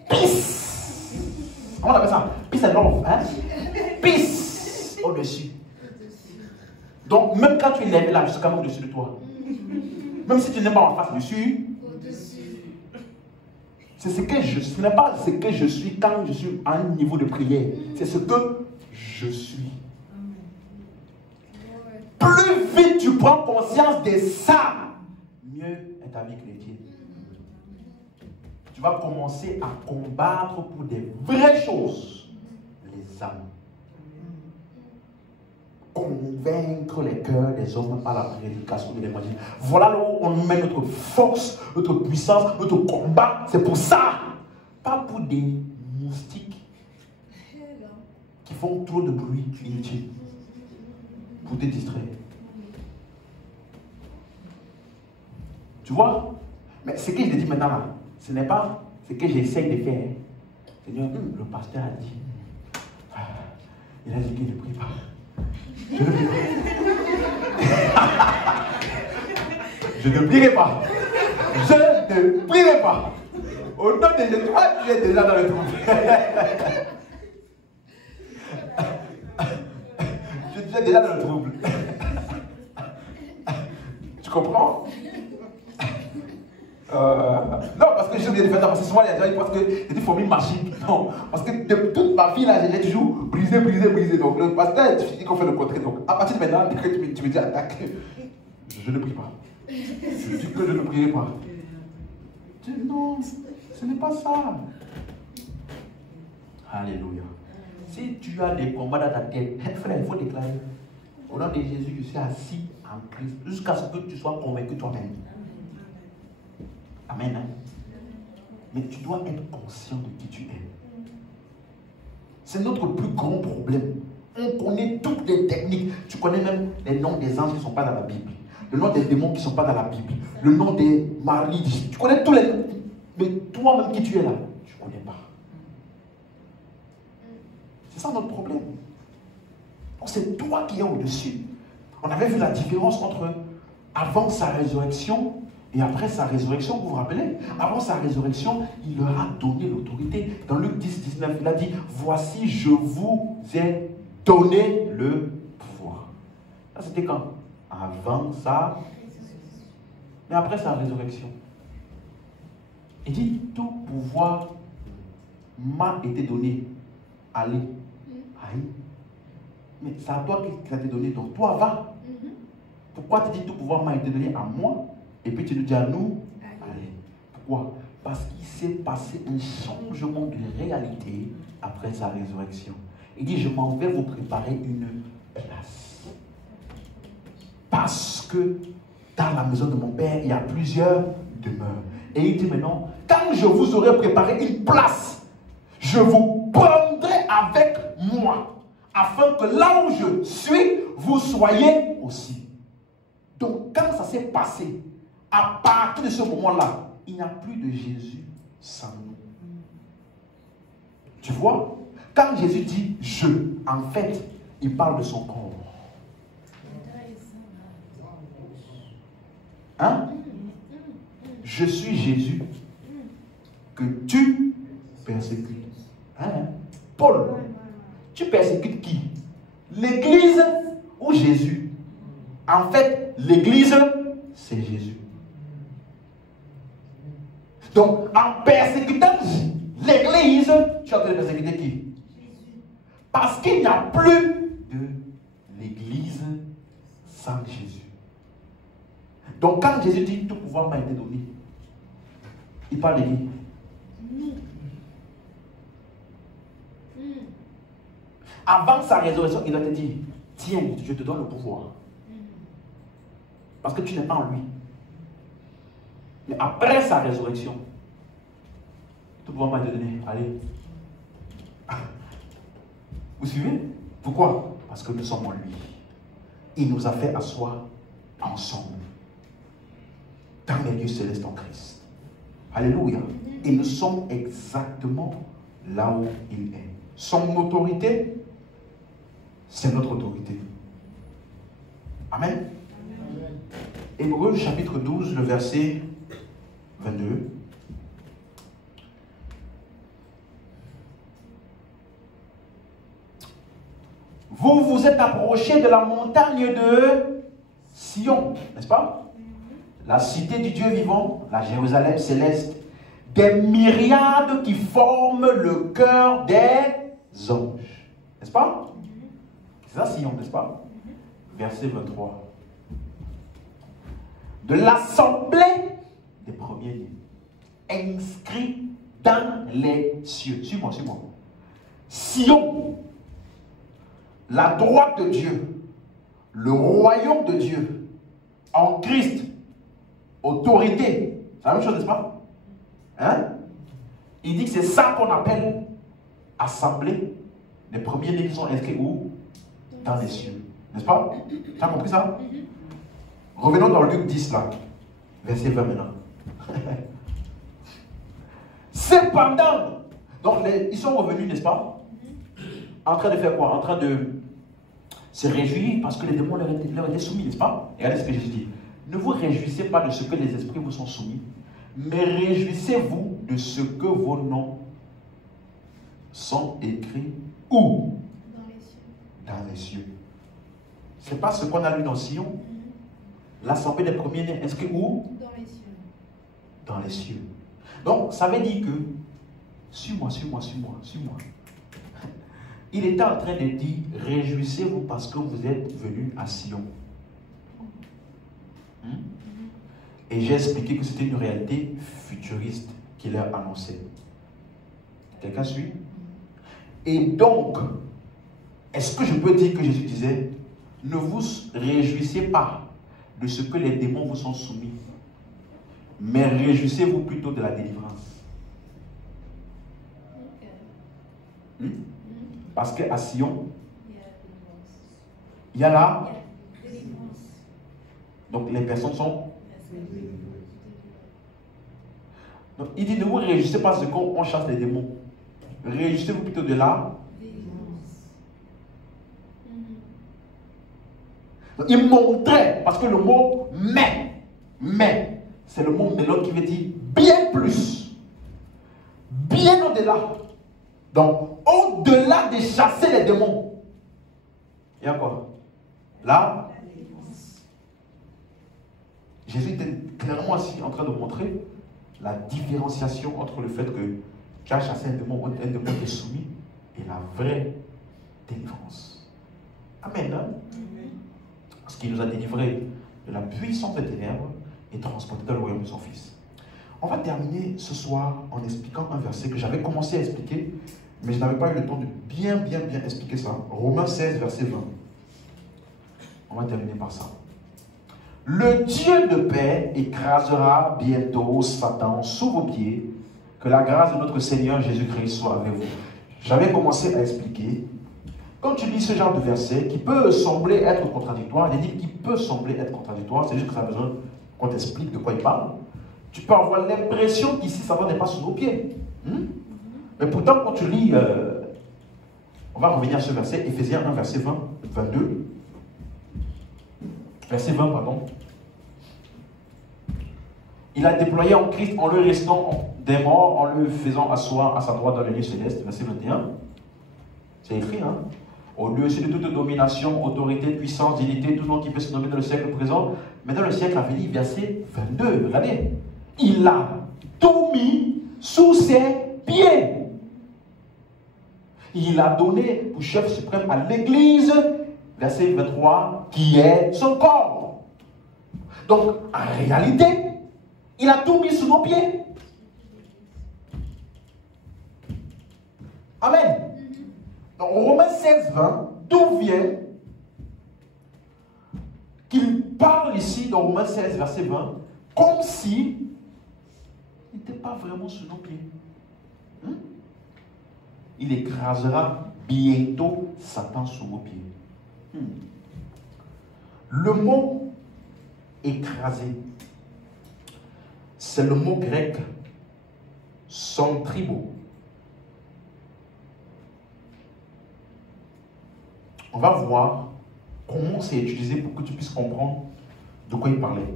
Peace. Comment on appelle ça? Peace and love. Hein? Peace. Au-dessus. Donc, même quand tu es levé là, je suis quand même au-dessus de toi. Même si tu n'es pas en face, je suis au-dessus. C'est ce que je suis. Ce n'est pas ce que je suis quand je suis à un niveau de prière. C'est ce que je suis. Plus vite tu prends conscience de ça, mieux est ta vie chrétienne. Tu vas commencer à combattre pour des vraies choses, les âmes. Convaincre les cœurs des hommes par la prédication de l'évangile. Voilà là où on met notre force, notre puissance, notre combat. C'est pour ça. Pas pour des moustiques qui font trop de bruit inutile. Pour te distraire. Tu vois? Mais ce que je te dis maintenant là, ce n'est pas ce que j'essaye de faire. Seigneur, le pasteur a dit. Il a dit qu'il ne prie pas. Je ne prie pas. Je ne plierai pas. Je ne plierai pas. Au nom de Jésus, tu es déjà dans le trouble. Tu es déjà dans le trouble. Tu comprends? Non, parce que je suis obligé de faire ça, parce que souvent les gens pensent que c'est une formule magique. Non, parce que de toute ma vie là, j'ai toujours brisé. Donc le pasteur, tu dis qu'on fait le contraire. Donc à partir de maintenant, dès que tu me dis attaque, je ne prie pas. Je dis que je ne prierai pas. Je dis non, ce n'est pas ça. Alléluia. Si tu as des combats dans ta tête, frère, il faut déclarer. Au nom de Jésus, je suis assis en Christ, jusqu'à ce que tu sois convaincu toi-même. Amen. Hein? Mais tu dois être conscient de qui tu es. C'est notre plus grand problème. On connaît toutes les techniques. Tu connais même les noms des anges qui ne sont pas dans la Bible. Le nom des démons qui ne sont pas dans la Bible. Le nom des maris. Tu connais tous les noms. Mais toi-même qui tu es là, tu ne connais pas. C'est ça notre problème. Donc c'est toi qui es au-dessus. On avait vu la différence entre avant sa résurrection Et après sa résurrection, vous vous rappelez, avant sa résurrection, il leur a donné l'autorité. Dans Luc 10, 19, il a dit, voici, je vous ai donné le pouvoir. Ça, c'était quand? Avant ça, mais après sa résurrection. Il dit, tout pouvoir m'a été donné. Allez. Aïe. Mais c'est à toi qui a été donné, donc toi va. Pourquoi tu dis tout pouvoir m'a été donné à moi? Et puis tu nous dis à nous, allez. Pourquoi? Parce qu'il s'est passé un changement de réalité après sa résurrection. Il dit, je m'en vais vous préparer une place. Parce que dans la maison de mon Père, il y a plusieurs demeures. Et il dit maintenant, quand je vous aurai préparé une place, je vous prendrai avec moi, afin que là où je suis, vous soyez aussi. Donc quand ça s'est passé, à partir de ce moment-là, il n'y a plus de Jésus sans nous. Tu vois, quand Jésus dit « je », en fait, il parle de son corps. Hein? Je suis Jésus que tu persécutes. Hein? Paul, tu persécutes qui? L'Église ou Jésus? En fait, l'Église, c'est Jésus. Donc, en persécutant l'Église, tu es en train de persécuter qui? Jésus. Parce qu'il n'y a plus de l'Église sans Jésus. Donc, quand Jésus dit tout pouvoir m'a été donné, il parle de qui? Nous. Avant sa résurrection, il a te dit, tiens, je te donne le pouvoir. Parce que tu n'es pas en lui. Mais après sa résurrection, tout pouvoir m'a été donné. Allez. Vous suivez? Pourquoi? Parce que nous sommes en lui. Il nous a fait asseoir ensemble dans les lieux célestes en Christ. Alléluia. Et nous sommes exactement là où il est. Son autorité, c'est notre autorité. Amen. Hébreux chapitre 12, le verset 22. Vous vous êtes approchés de la montagne de Sion, n'est-ce pas? La cité du Dieu vivant, la Jérusalem céleste, des myriades qui forment le cœur des anges. N'est-ce pas? C'est ça Sion, n'est-ce pas? Verset 23. De l'assemblée des premiers-nés, inscrits dans les cieux. Suis-moi, suis-moi. Sion, la droite de Dieu, le royaume de Dieu, en Christ, autorité. C'est la même chose, n'est-ce pas? Hein? Il dit que c'est ça qu'on appelle assemblée des premiers-nés qui sont inscrits où? Dans les cieux. N'est-ce pas? Tu as compris ça? Revenons dans Luc 10 là, verset 20 maintenant. Cependant, donc ils sont revenus, n'est-ce pas? En train de faire quoi? En train de se réjouir parce que les démons leur étaient soumis, n'est-ce pas? Regardez ce que Jésus dit. Ne vous réjouissez pas de ce que les esprits vous sont soumis, mais réjouissez-vous de ce que vos noms sont écrits où? Dans les cieux. Dans les cieux. C'est pas ce qu'on a lu dans Sion. L'assemblée des premiers-nés inscrits où? Dans les cieux. Dans les cieux. Donc, ça veut dire que, suis-moi, suis-moi, suis-moi, suis-moi. Il était en train de dire, réjouissez-vous parce que vous êtes venus à Sion. Et j'ai expliqué que c'était une réalité futuriste qu'il leur annonçait. Quelqu'un suit? Et donc, est-ce que je peux dire que Jésus disait, ne vous réjouissez pas de ce que les démons vous sont soumis, mais réjouissez-vous plutôt de la délivrance. Parce qu'à Sion, il y a la délivrance. Donc les personnes sont... Donc il dit, ne vous réjouissez pas de ce qu'on chasse les démons. Réjouissez-vous plutôt de la Délivrance. Donc, il montrait, parce que le mot mais, c'est le mot mélon qui veut dire bien plus, bien au-delà. Donc, au-delà de chasser les démons, il y a quoi? Là, Jésus était clairement ici en train de montrer la différenciation entre le fait que tu as chassé un démon qui est soumis et la vraie délivrance. Amen. Hein? Parce qu'il nous a délivrés de la puissance des ténèbres et transportés dans le royaume de son Fils. On va terminer ce soir en expliquant un verset que j'avais commencé à expliquer, mais je n'avais pas eu le temps de bien expliquer ça. Romains 16, verset 20. On va terminer par ça. Le Dieu de paix écrasera bientôt Satan sous vos pieds. Que la grâce de notre Seigneur Jésus-Christ soit avec vous. J'avais commencé à expliquer. Quand tu lis ce genre de verset qui peut sembler être contradictoire, il dit qui peut sembler être contradictoire, c'est juste que ça a besoin qu'on t'explique de quoi il parle. Tu peux avoir l'impression qu'ici Satan n'est pas sous nos pieds. Mais pourtant, quand tu lis, on va revenir à ce verset, Éphésiens 1, verset 22. Verset 20, pardon. Il a déployé en Christ en le restant des morts, en le faisant asseoir à sa droite dans le lieu céleste. Verset 21. C'est écrit, hein. Au-dessus de toute domination, autorité, puissance, dignité, tout le monde qui peut se nommer dans le siècle présent, mais dans le siècle à venir, verset 22. Regardez. Il a tout mis sous ses pieds. Il a donné pour chef suprême à l'Église, verset 23, qui est son corps. Donc, en réalité, il a tout mis sous nos pieds. Amen. Donc, Romains 16, 20, d'où vient qu'il parle ici dans Romains 16, verset 20, comme si il n'était pas vraiment sous nos pieds. Il écrasera bientôt Satan sous vos pieds. Le mot écraser, c'est le mot grec centribo. On va voir comment c'est utilisé pour que tu puisses comprendre de quoi il parlait.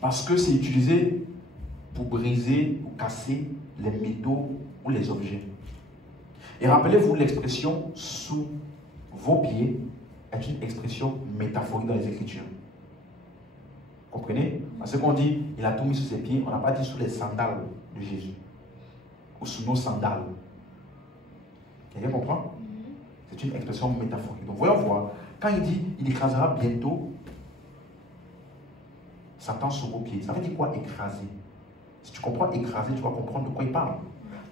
Parce que c'est utilisé pour briser, pour casser les métaux ou les objets. Et rappelez-vous, l'expression sous vos pieds est une expression métaphorique dans les Écritures. Comprenez? Parce qu'on dit, il a tout mis sous ses pieds, on n'a pas dit sous les sandales de Jésus. Ou sous nos sandales. Quelqu'un comprend? C'est une expression métaphorique. Donc voyons voir. Quand il dit, il écrasera bientôt Satan sous vos pieds. Ça veut dire quoi écraser? Si tu comprends écraser, tu vas comprendre de quoi il parle.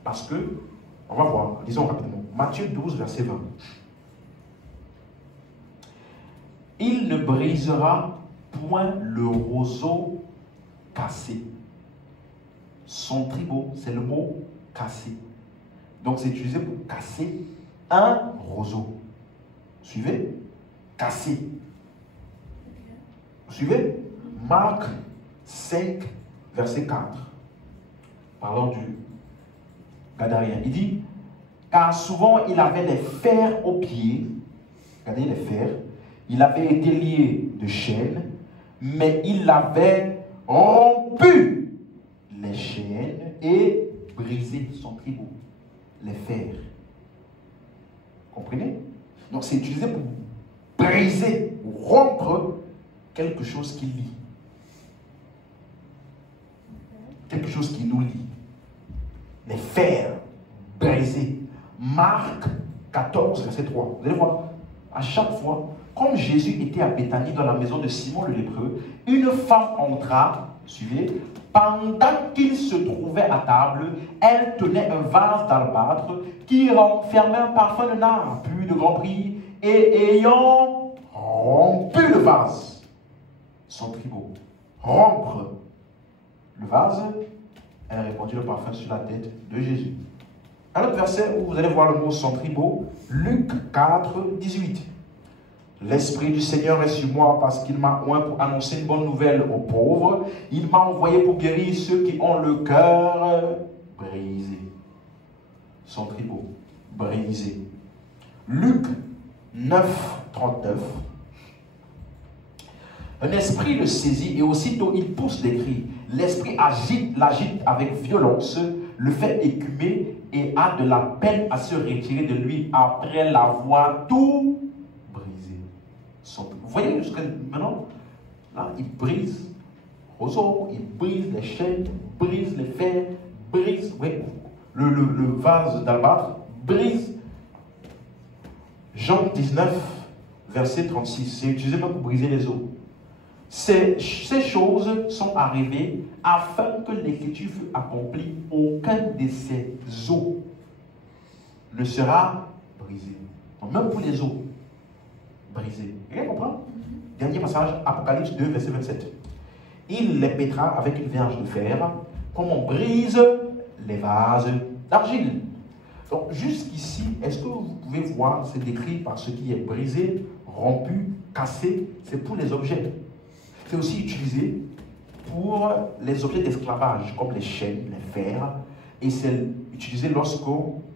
Parce que, on va voir, lisons rapidement. Matthieu 12, verset 20. Il ne brisera point le roseau cassé. Son tribot, c'est le mot cassé. Donc c'est utilisé pour casser un roseau. Suivez? Casser. Vous suivez? Marc 5, verset 4. Parlons du Gadarien. Il dit, car souvent il avait les fers aux pieds. Regardez les fers. Il avait été lié de chaînes, mais il avait rompu les chaînes et brisé son tribut, les fers. Comprenez? Donc c'est utilisé pour briser, pour rompre quelque chose qui lie. Quelque chose qui nous lie. Les fers brisés. Marc 14, verset 3. Vous allez voir, à chaque fois, comme Jésus était à Béthanie dans la maison de Simon le lépreux, une femme entra, suivez, pendant qu'il se trouvait à table, elle tenait un vase d'albâtre qui renfermait un parfum de nard, puis de grand prix, et ayant rompu le vase, son tribut, rompre le vase, elle a répandu le parfum sur la tête de Jésus. Un autre verset où vous allez voir le mot son tribut, Luc 4, 18. L'Esprit du Seigneur est sur moi parce qu'il m'a oint pour annoncer une bonne nouvelle aux pauvres. Il m'a envoyé pour guérir ceux qui ont le cœur brisé. Son tribut, brisé. Luc 9, 39. Un esprit le saisit et aussitôt il pousse des cris. L'esprit l'agite avec violence, le fait écumer et a de la peine à se retirer de lui après l'avoir tout brisé. Vous voyez jusqu'à maintenant, là, il brise roseau, il brise les chaînes, brise les fers, brise le vase d'albâtre, brise. Jean 19, verset 36, c'est utilisé pour briser les os. Ces choses sont arrivées afin que l'écriture fût accomplie. Aucun de ces os ne sera brisé. Donc, même pour les os brisés. Vous comprenez? Dernier passage, Apocalypse 2, verset 27. Il les mettra avec une verge de fer, comme on brise les vases d'argile. Donc, jusqu'ici, est-ce que vous pouvez voir, c'est décrit par ce qui est brisé, rompu, cassé, c'est pour les objets. C'est aussi utilisé pour les objets d'esclavage, comme les chaînes, les fers, et c'est utilisé lorsque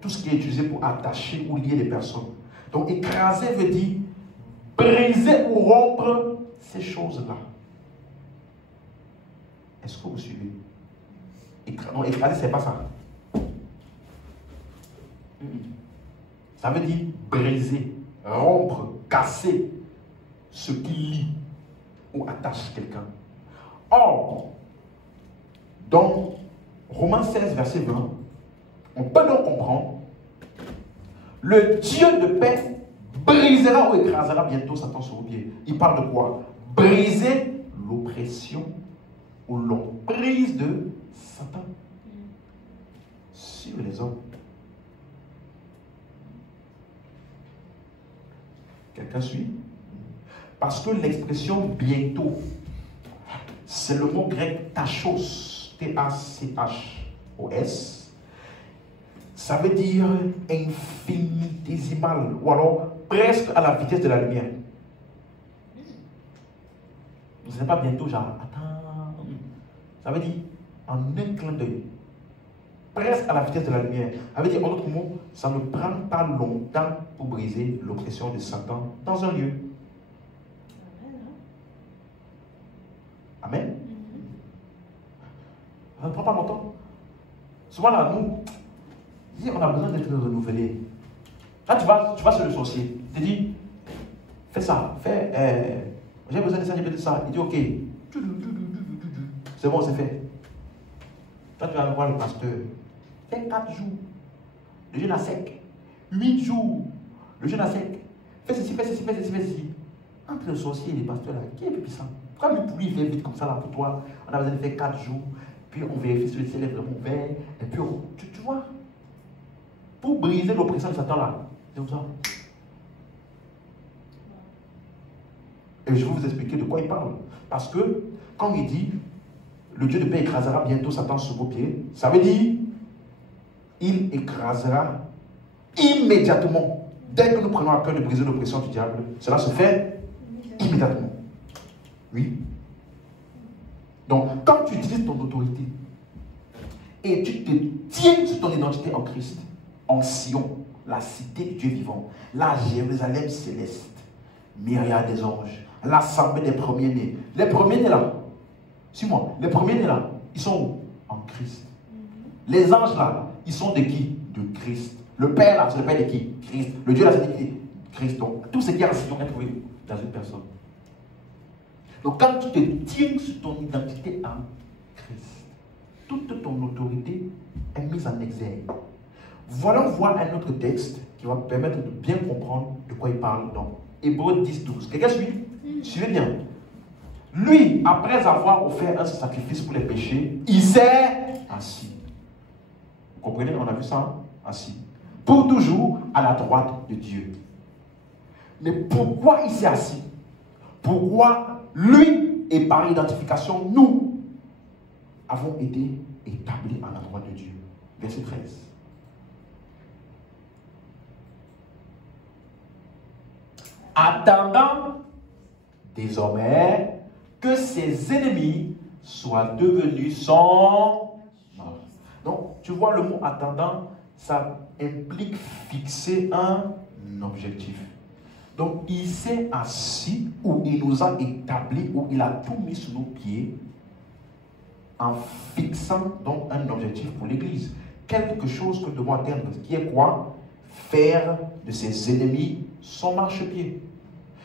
tout ce qui est utilisé pour attacher ou lier les personnes. Donc, écraser veut dire briser ou rompre ces choses-là. Est-ce que vous suivez? Non, écraser, c'est pas ça. Ça veut dire briser, rompre, casser ce qui lie ou attache quelqu'un. Or, dans Romains 16, verset 20, on peut donc comprendre, le Dieu de paix brisera ou écrasera bientôt Satan sur vos pieds. Il parle de quoi? Briser l'oppression ou l'emprise de Satan sur les hommes. Quelqu'un suit? Parce que l'expression bientôt, c'est le mot grec tachos, T-A-C-H-O-S. Ça veut dire infinitésimal, ou alors presque à la vitesse de la lumière. Ce n'est pas bientôt, genre, attends. Ça veut dire en un clin d'œil. Presque à la vitesse de la lumière. Ça veut dire, en d'autres mots, ça ne prend pas longtemps pour briser l'oppression de Satan dans un lieu. Amen. Ça ne prend pas longtemps. Souvent là, nous, on a besoin d'être renouvelé. Là, tu vas sur le sorcier. Il te dit, fais ça, j'ai besoin de ça, j'ai besoin de ça. Il dit, ok. C'est bon, c'est fait. Toi, tu vas voir le pasteur. Fais 4 jours. Le jeûne à sec. 8 jours. Le jeûne à sec. Fais ceci, fais ceci, fais ceci, fais ceci. Entre le sorcier et les pasteurs là, qui est plus puissant? Quand lui, pour lui, il fait vite comme ça là pour toi, on a besoin de faire 4 jours. Puis on vérifie si le ciel est vraiment ouvert. Et puis, tu vois, pour briser l'oppression de Satan là, c'est comme ça. Et je vais vous expliquer de quoi il parle. Parce que, quand il dit, le Dieu de paix écrasera bientôt Satan sous vos pieds, ça veut dire, il écrasera immédiatement. Dès que nous prenons à cœur de briser l'oppression du diable, cela se fait immédiatement. Oui. Donc, quand tu utilises ton autorité et tu te tiens sur ton identité en Christ, en Sion, la cité du Dieu vivant, la Jérusalem céleste, myriade des anges, l'assemblée des premiers-nés. Les premiers-nés là, suis-moi, les premiers-nés là, ils sont où? En Christ. Les anges là, ils sont de qui? De Christ. Le Père là, c'est le Père de qui? Christ. Le Dieu là, c'est de qui? Christ. Donc, tout ce qui est en Sion est trouvé dans une personne. Donc, quand tu te tiens sur ton identité en Christ, toute ton autorité est mise en exergue. Voilà, on voit un autre texte qui va permettre de bien comprendre de quoi il parle dans Hébreux 10, 12. Quelqu'un suit? Suivez bien. Lui, après avoir offert un sacrifice pour les péchés, il s'est assis. Vous comprenez? On a vu ça, hein? Assis. Pour toujours à la droite de Dieu. Mais pourquoi il s'est assis? Pourquoi lui, et par identification, nous avons été établis à la droite de Dieu? Verset 13. Attendant désormais que ses ennemis soient devenus son marche. Donc, tu vois, le mot attendant, ça implique fixer un objectif. Donc, il s'est assis, où il nous a établis, où il a tout mis sous nos pieds, en fixant donc un objectif pour l'Église. Quelque chose que nous devons atteindre, qui est quoi? Faire de ses ennemis son marchepied.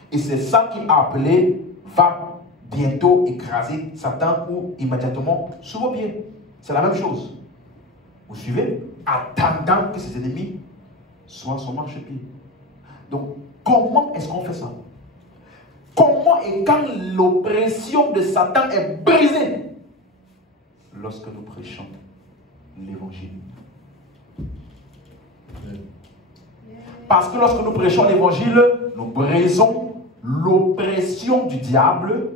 Et c'est ça qu'il a appelé, va bientôt écraser Satan ou immédiatement sous vos pieds. C'est la même chose. Vous suivez? Attendant que ses ennemis soient son marchepied. Donc, comment est-ce qu'on fait ça? Comment et quand l'oppression de Satan est brisée? Lorsque nous prêchons l'évangile. Parce que lorsque nous prêchons l'évangile, nous brisons l'oppression du diable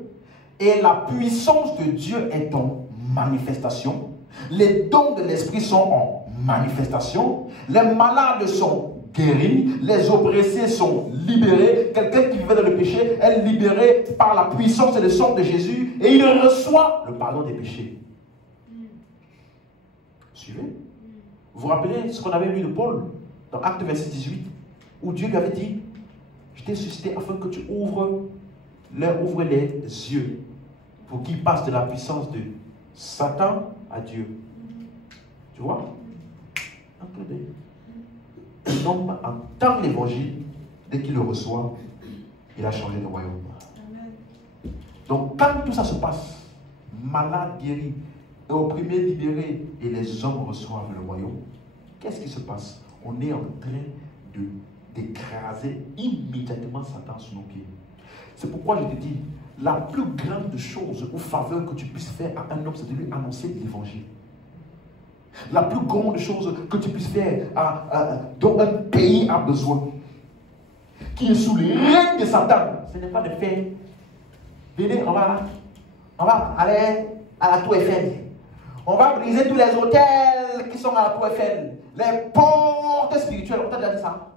et la puissance de Dieu est en manifestation. Les dons de l'esprit sont en manifestation. Les malades sont guéris. Les oppressés sont libérés. Quelqu'un qui vivait dans le péché est libéré par la puissance et le sang de Jésus et il reçoit le pardon des péchés. Suivez. Vous vous rappelez ce qu'on avait lu de Paul dans Actes 26, 18, où Dieu lui avait dit, je t'ai suscité afin que tu ouvres les yeux pour qu'ils passent de la puissance de Satan à Dieu. Tu vois? Un peu d'œil. L'homme entend l'évangile, dès qu'il le reçoit, il a changé de royaume. Amen. Donc quand tout ça se passe, malade guéri, et opprimés libérés, et les hommes reçoivent le royaume, qu'est-ce qui se passe? On est en train d'écraser immédiatement Satan sous nos pieds. C'est pourquoi je te dis, la plus grande chose ou faveur que tu puisses faire à un homme, c'est de lui annoncer l'évangile. La plus grande chose que tu puisses faire dont un pays a besoin, qui est sous le règne de Satan, ce n'est pas de faire, venez, on va aller à la Tour Eiffel. On va briser tous les hôtels qui sont à la Tour Eiffel. Les portes spirituelles, on t'a déjà dit ça?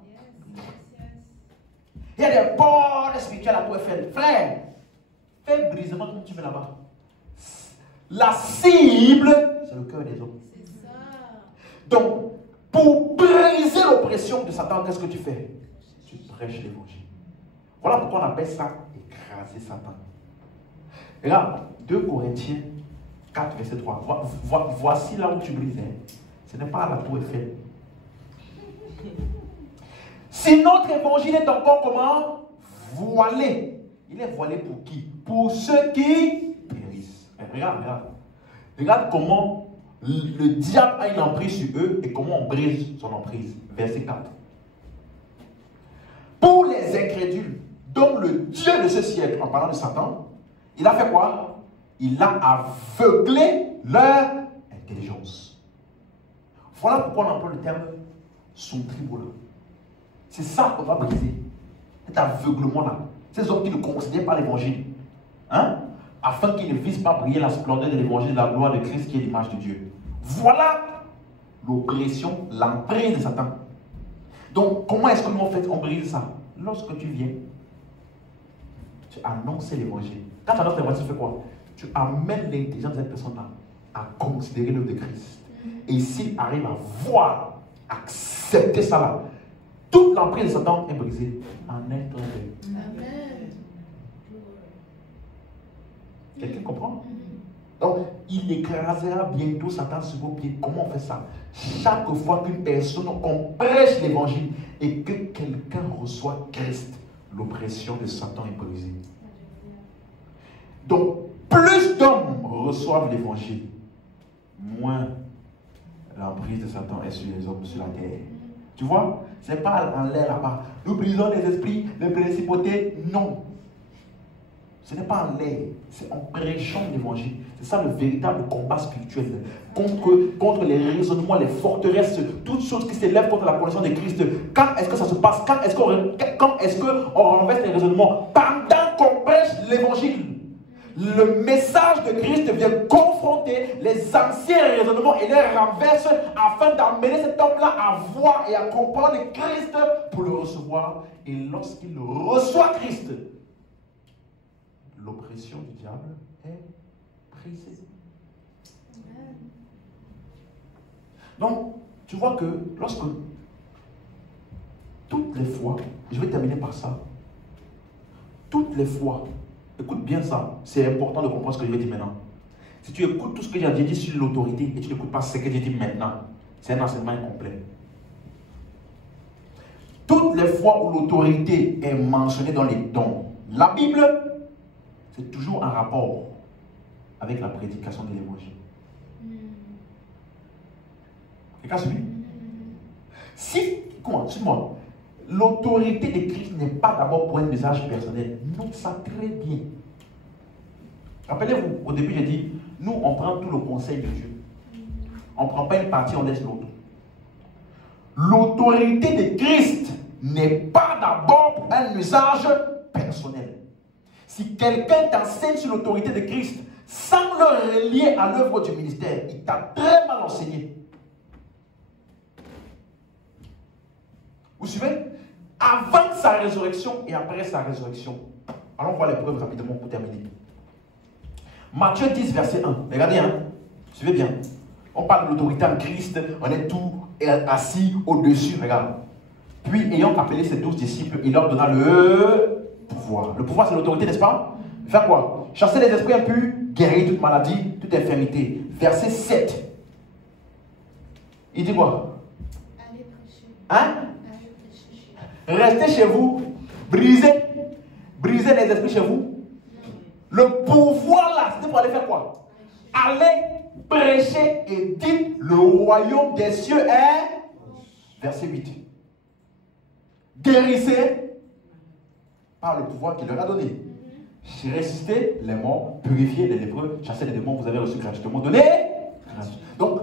Il y a des portes spirituelles à la Tour Eiffel. Frère, fais brisement comme tu veux là-bas. La cible, c'est le cœur des hommes. C'est ça. Donc, pour briser l'oppression de Satan, qu'est-ce que tu fais? Tu prêches l'évangile. Voilà pourquoi on appelle ça écraser Satan. Et là, 2 Corinthiens 4, verset 3. Voici là où tu brises. Ce n'est pas à la Tour Eiffel. Si notre évangile est encore comment? Voilé. Il est voilé pour qui? Pour ceux qui périssent. Regarde. Regarde comment le diable a une emprise sur eux et comment on brise son emprise. Verset 4. Pour les incrédules, dont le Dieu de ce siècle, en parlant de Satan, il a fait quoi? Il a aveuglé leur intelligence. Voilà pourquoi on emploie le terme son tribunal. C'est ça qu'on va briser. Cet aveuglement-là. Ces hommes qui ne considèrent pas l'évangile. Hein? Afin qu'ils ne visent pas briller la splendeur de l'évangile de la gloire de Christ qui est l'image de Dieu. Voilà l'oppression, l'emprise de Satan. Donc, comment est-ce que nous on brise ça? Lorsque tu viens, tu annonces l'évangile. Quand tu annonces l'évangile, tu fais quoi? Tu amènes l'intelligence de cette personne-là à considérer l'œuvre de Christ. Et s'il arrive à voir, accepter ça là, toute l'emprise de Satan est brisée en un temps d'œil. Amen. Quelqu'un comprend? Donc, il écrasera bientôt Satan sur vos pieds. Comment on fait ça? Chaque fois qu'une personne, qu'on prêche l'évangile et que quelqu'un reçoit Christ, l'oppression de Satan est brisée. Donc, plus d'hommes reçoivent l'évangile, moins l'emprise de Satan est sur les hommes sur la terre. Tu vois? Ce n'est pas en l'air là-bas. Nous brisons les esprits, les principautés. Non. Ce n'est pas en l'air. C'est en prêchant l'évangile. C'est ça le véritable combat spirituel. Contre les raisonnements, les forteresses, toutes choses qui s'élèvent contre la connaissance de Christ. Quand est-ce que ça se passe? Quand est-ce qu'on renverse les raisonnements? Pendant qu'on prêche l'évangile. Le message de Christ vient confronter les anciens raisonnements et les renverse afin d'amener cet homme-là à voir et à comprendre Christ pour le recevoir. Et lorsqu'il reçoit Christ, l'oppression du diable est brisée. Donc, tu vois que lorsque, toutes les fois, je vais terminer par ça, toutes les fois, écoute bien ça, c'est important de comprendre ce que je vais dire maintenant. Si tu écoutes tout ce que j'ai dit sur l'autorité et tu n'écoutes pas ce que j'ai dit maintenant, c'est un enseignement incomplet. Toutes les fois où l'autorité est mentionnée dans les dons, la Bible, c'est toujours un rapport avec la prédication de l'évangile. Quelqu'un suit? Si, comment, dis-moi, l'autorité de Christ n'est pas d'abord pour un message personnel, note ça très bien. Rappelez-vous, au début j'ai dit, nous on prend tout le conseil de Dieu. On ne prend pas une partie, on laisse l'autre. L'autorité de Christ n'est pas d'abord pour un message personnel. Si quelqu'un t'enseigne sur l'autorité de Christ sans le relier à l'œuvre du ministère, il t'a très mal enseigné. Vous suivez? Avant sa résurrection et après sa résurrection. Allons voir les preuves rapidement pour terminer. Matthieu 10, verset 1. Regardez, hein? Suivez bien. On parle de l'autorité en Christ, on est tout assis au-dessus. Regarde. Puis, ayant appelé ses 12 disciples, il leur donna le pouvoir. Le pouvoir, c'est l'autorité, n'est-ce pas? Faire quoi? Chasser les esprits impurs, guérir toute maladie, toute infirmité. Verset 7. Il dit quoi? Allez prêcher. Hein? Allez prêcher. Restez chez vous. Brisez les esprits chez vous. Le pouvoir là, c'était pour aller faire quoi? Allez prêcher et dites le royaume des cieux est. Verset 8. Guérissez par le pouvoir qu'il leur a donné. Ressuscitez les morts, purifiez les lépreux, chassez les démons, vous avez reçu gratuitement donné. Donc,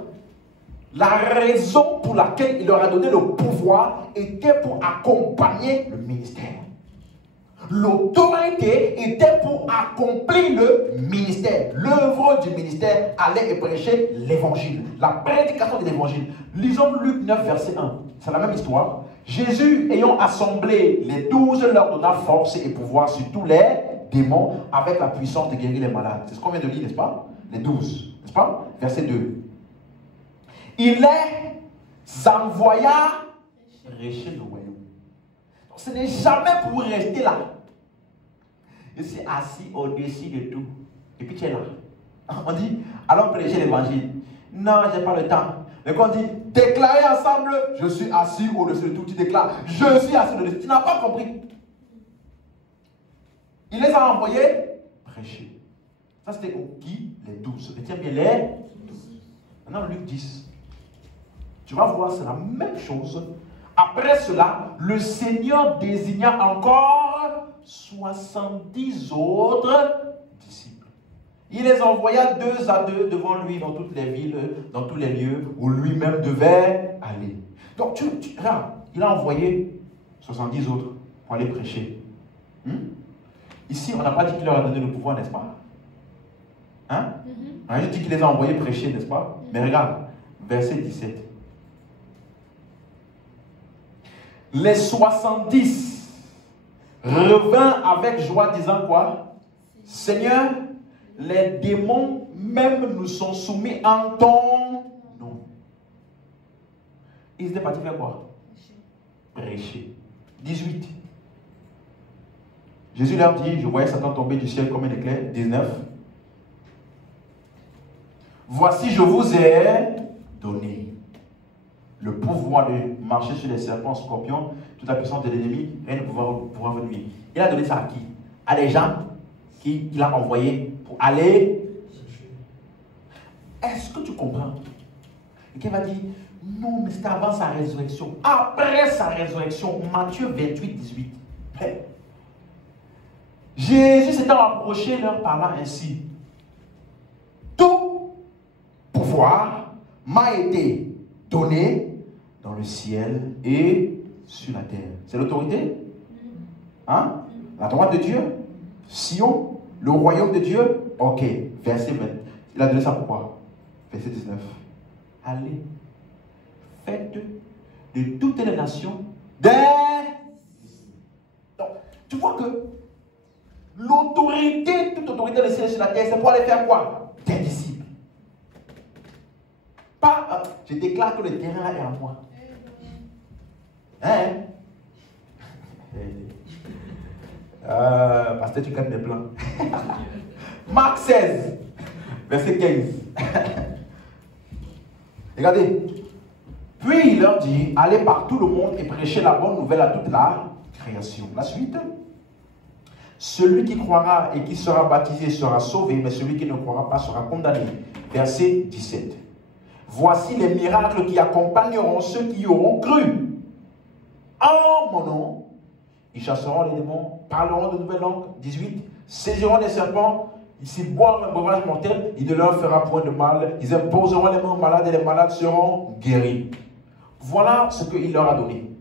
la raison pour laquelle il leur a donné le pouvoir était pour accompagner le ministère. L'autorité était pour accomplir le ministère. L'œuvre du ministère allait et prêcher l'évangile, la prédication de l'évangile. Lisons Luc 9, verset 1. C'est la même histoire. Jésus, ayant assemblé les 12, leur donna force et pouvoir sur tous les démons avec la puissance de guérir les malades. C'est ce qu'on vient de lire, n'est-ce pas? Les 12, n'est-ce pas? Verset 2. Il les envoya prêcher le royaume. Donc, ce n'est jamais pour rester là. Je suis assis au-dessus de tout. Et puis tu es là. On dit, allons prêcher l'évangile. Non, je n'ai pas le temps. Mais quand on dit, déclarer ensemble, je suis assis au-dessus de tout. Tu déclares, je suis assis au-dessus. Tu n'as pas compris. Il les a envoyés prêcher. Ça c'était qui? Les 12. Retiens bien les 12. Maintenant, Luc 10. Tu vas voir, c'est la même chose. Après cela, le Seigneur désigna encore 70 autres disciples. Il les envoya 2 à 2 devant lui dans toutes les villes, dans tous les lieux où lui-même devait aller. Donc, regarde, il a envoyé 70 autres pour aller prêcher. Ici, on n'a pas dit qu'il leur a donné le pouvoir, n'est-ce pas? Hein? On a juste dit qu'il les a envoyés prêcher, n'est-ce pas? Mais regarde, verset 17. Les 70 revinrent avec joie, disant quoi? Seigneur, les démons même nous sont soumis en ton nom. Ils étaient partis faire quoi? Prêcher. 18. Jésus leur dit, je voyais Satan tomber du ciel comme un éclair. 19. Voici, je vous ai donné le pouvoir de marcher sur les serpents, scorpions, toute la puissance de l'ennemi, rien ne pourra vous nuire. Il a donné ça à qui? À des gens qu'il a envoyés pour aller. Est-ce que tu comprends? Et qu'il va dire, non, mais c'était avant sa résurrection. Après sa résurrection, Matthieu 28, 18. Jésus s'était rapproché leur parlant ainsi. Tout pouvoir m'a été donné dans le ciel et sur la terre. C'est l'autorité? Hein? La droite de Dieu? Sion? Le royaume de Dieu? Ok. Verset 20. Il a donné ça pourquoi? Verset 19. Allez, faites de toutes les nations des... Donc, tu vois que l'autorité, toute autorité de ciel et sur la terre, c'est pour aller faire quoi? Des disciples. Pas, je déclare que le terrain est à moi. Hein? Pasteur, tu connais mes plans. Marc 16, verset 15. Regardez. Puis il leur dit, allez par tout le monde et prêchez la bonne nouvelle à toute la création. La suite. Celui qui croira et qui sera baptisé sera sauvé, mais celui qui ne croira pas sera condamné. Verset 17. Voici les miracles qui accompagneront ceux qui auront cru. En mon nom, ils chasseront les démons, parleront de nouvelles langues. 18. Saisiront des serpents. S'ils boivent un breuvage mortel, il ne leur fera point de mal. Ils imposeront les mains aux malades et les malades seront guéris. Voilà ce qu'il leur a donné.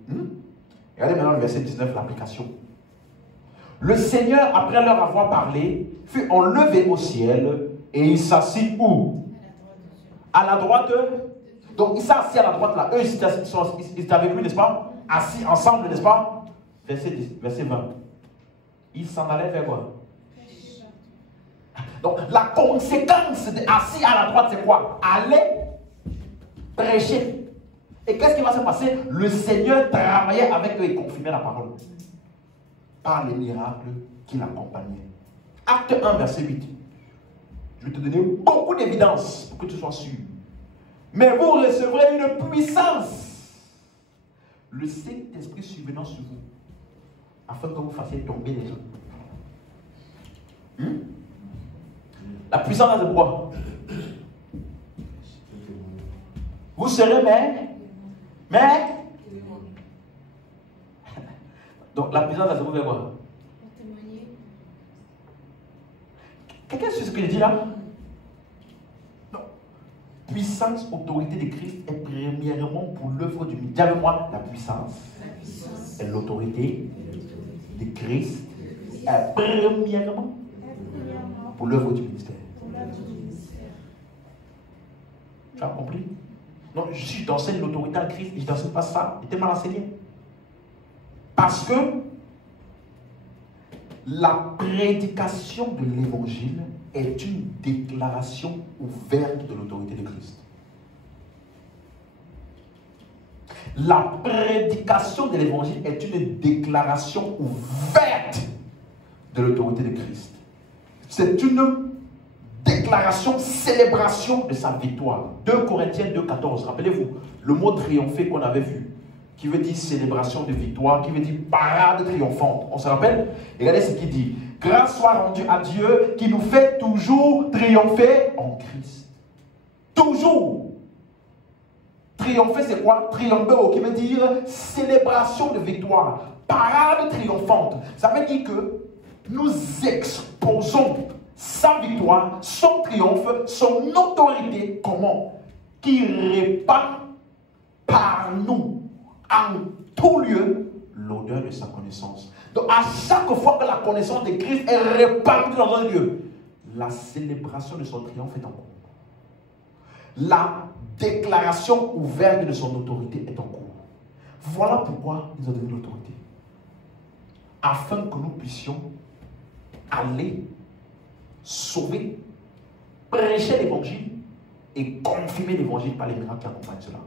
Regardez maintenant le verset 19, l'application. Le Seigneur, après leur avoir parlé, fut enlevé au ciel et il s'assit où? À la droite. Donc il s'est assis à la droite là. Eux, ils étaient avec lui, n'est-ce pas? Assis ensemble, n'est-ce pas? Verset 20. Ils s'en allaient vers quoi? Donc la conséquence d'assis à la droite, c'est quoi? Aller prêcher. Et qu'est-ce qui va se passer? Le Seigneur travaillait avec eux et confirmait la parole. Par les miracles qui l'accompagnaient. Acte 1, verset 8. Je vais te donner beaucoup d'évidence pour que tu sois sûr. Mais vous recevrez une puissance. Le Saint-Esprit survenant sur vous. Afin que vous fassiez tomber les gens. La puissance de quoi? Vous serez mais donc la puissance, ça se trouve quoi? Quelqu'un sait ce que je dis là? Non. Puissance, autorité de Christ est premièrement pour l'œuvre du ministère. Dis avec moi, la puissance et l'autorité de Christ est premièrement pour l'œuvre du ministère. Tu as compris? Non, si j'enseigne l'autorité en Christ et je n'enseigne pas ça, j'étais mal enseigné. Parce que la prédication de l'évangile est une déclaration ouverte de l'autorité de Christ. La prédication de l'évangile est une déclaration ouverte de l'autorité de Christ. C'est une déclaration, célébration de sa victoire. 2 Corinthiens 2,14. Rappelez-vous, le mot triompher qu'on avait vu, qui veut dire célébration de victoire, qui veut dire parade triomphante. On se rappelle? Regardez ce qu'il dit. Grâce soit rendue à Dieu qui nous fait toujours triompher en Christ. Toujours. Triompher, c'est quoi? Triompher, qui veut dire célébration de victoire, parade triomphante. Ça veut dire que nous exposons sa victoire, son triomphe, son autorité, comment? Qui répand par nous, en tout lieu, l'odeur de sa connaissance. Donc, à chaque fois que la connaissance de Christ est répandue dans un lieu, la célébration de son triomphe est en cours. La déclaration ouverte de son autorité est en cours. Voilà pourquoi il nous a donné l'autorité. Afin que nous puissions aller sauver, prêcher l'évangile et confirmer l'évangile par les miracles qui accompagnent cela.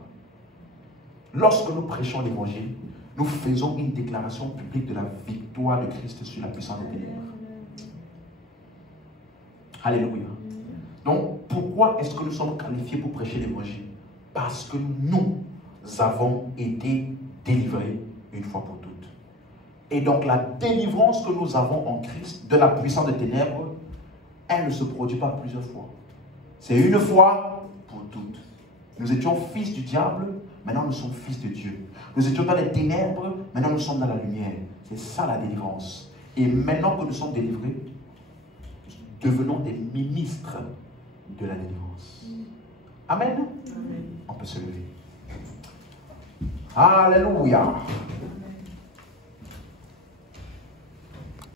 Lorsque nous prêchons l'évangile, nous faisons une déclaration publique de la victoire de Christ sur la puissance des ténèbres. Alléluia. Donc, pourquoi est-ce que nous sommes qualifiés pour prêcher l'évangile? Parce que nous avons été délivrés une fois pour toutes. Et donc, la délivrance que nous avons en Christ de la puissance des ténèbres, elle ne se produit pas plusieurs fois. C'est une fois pour toutes. Nous étions fils du diable, maintenant nous sommes fils de Dieu. Nous étions dans les ténèbres, maintenant nous sommes dans la lumière. C'est ça la délivrance. Et maintenant que nous sommes délivrés, devenons des ministres de la délivrance. Amen. Amen. On peut se lever. Alléluia.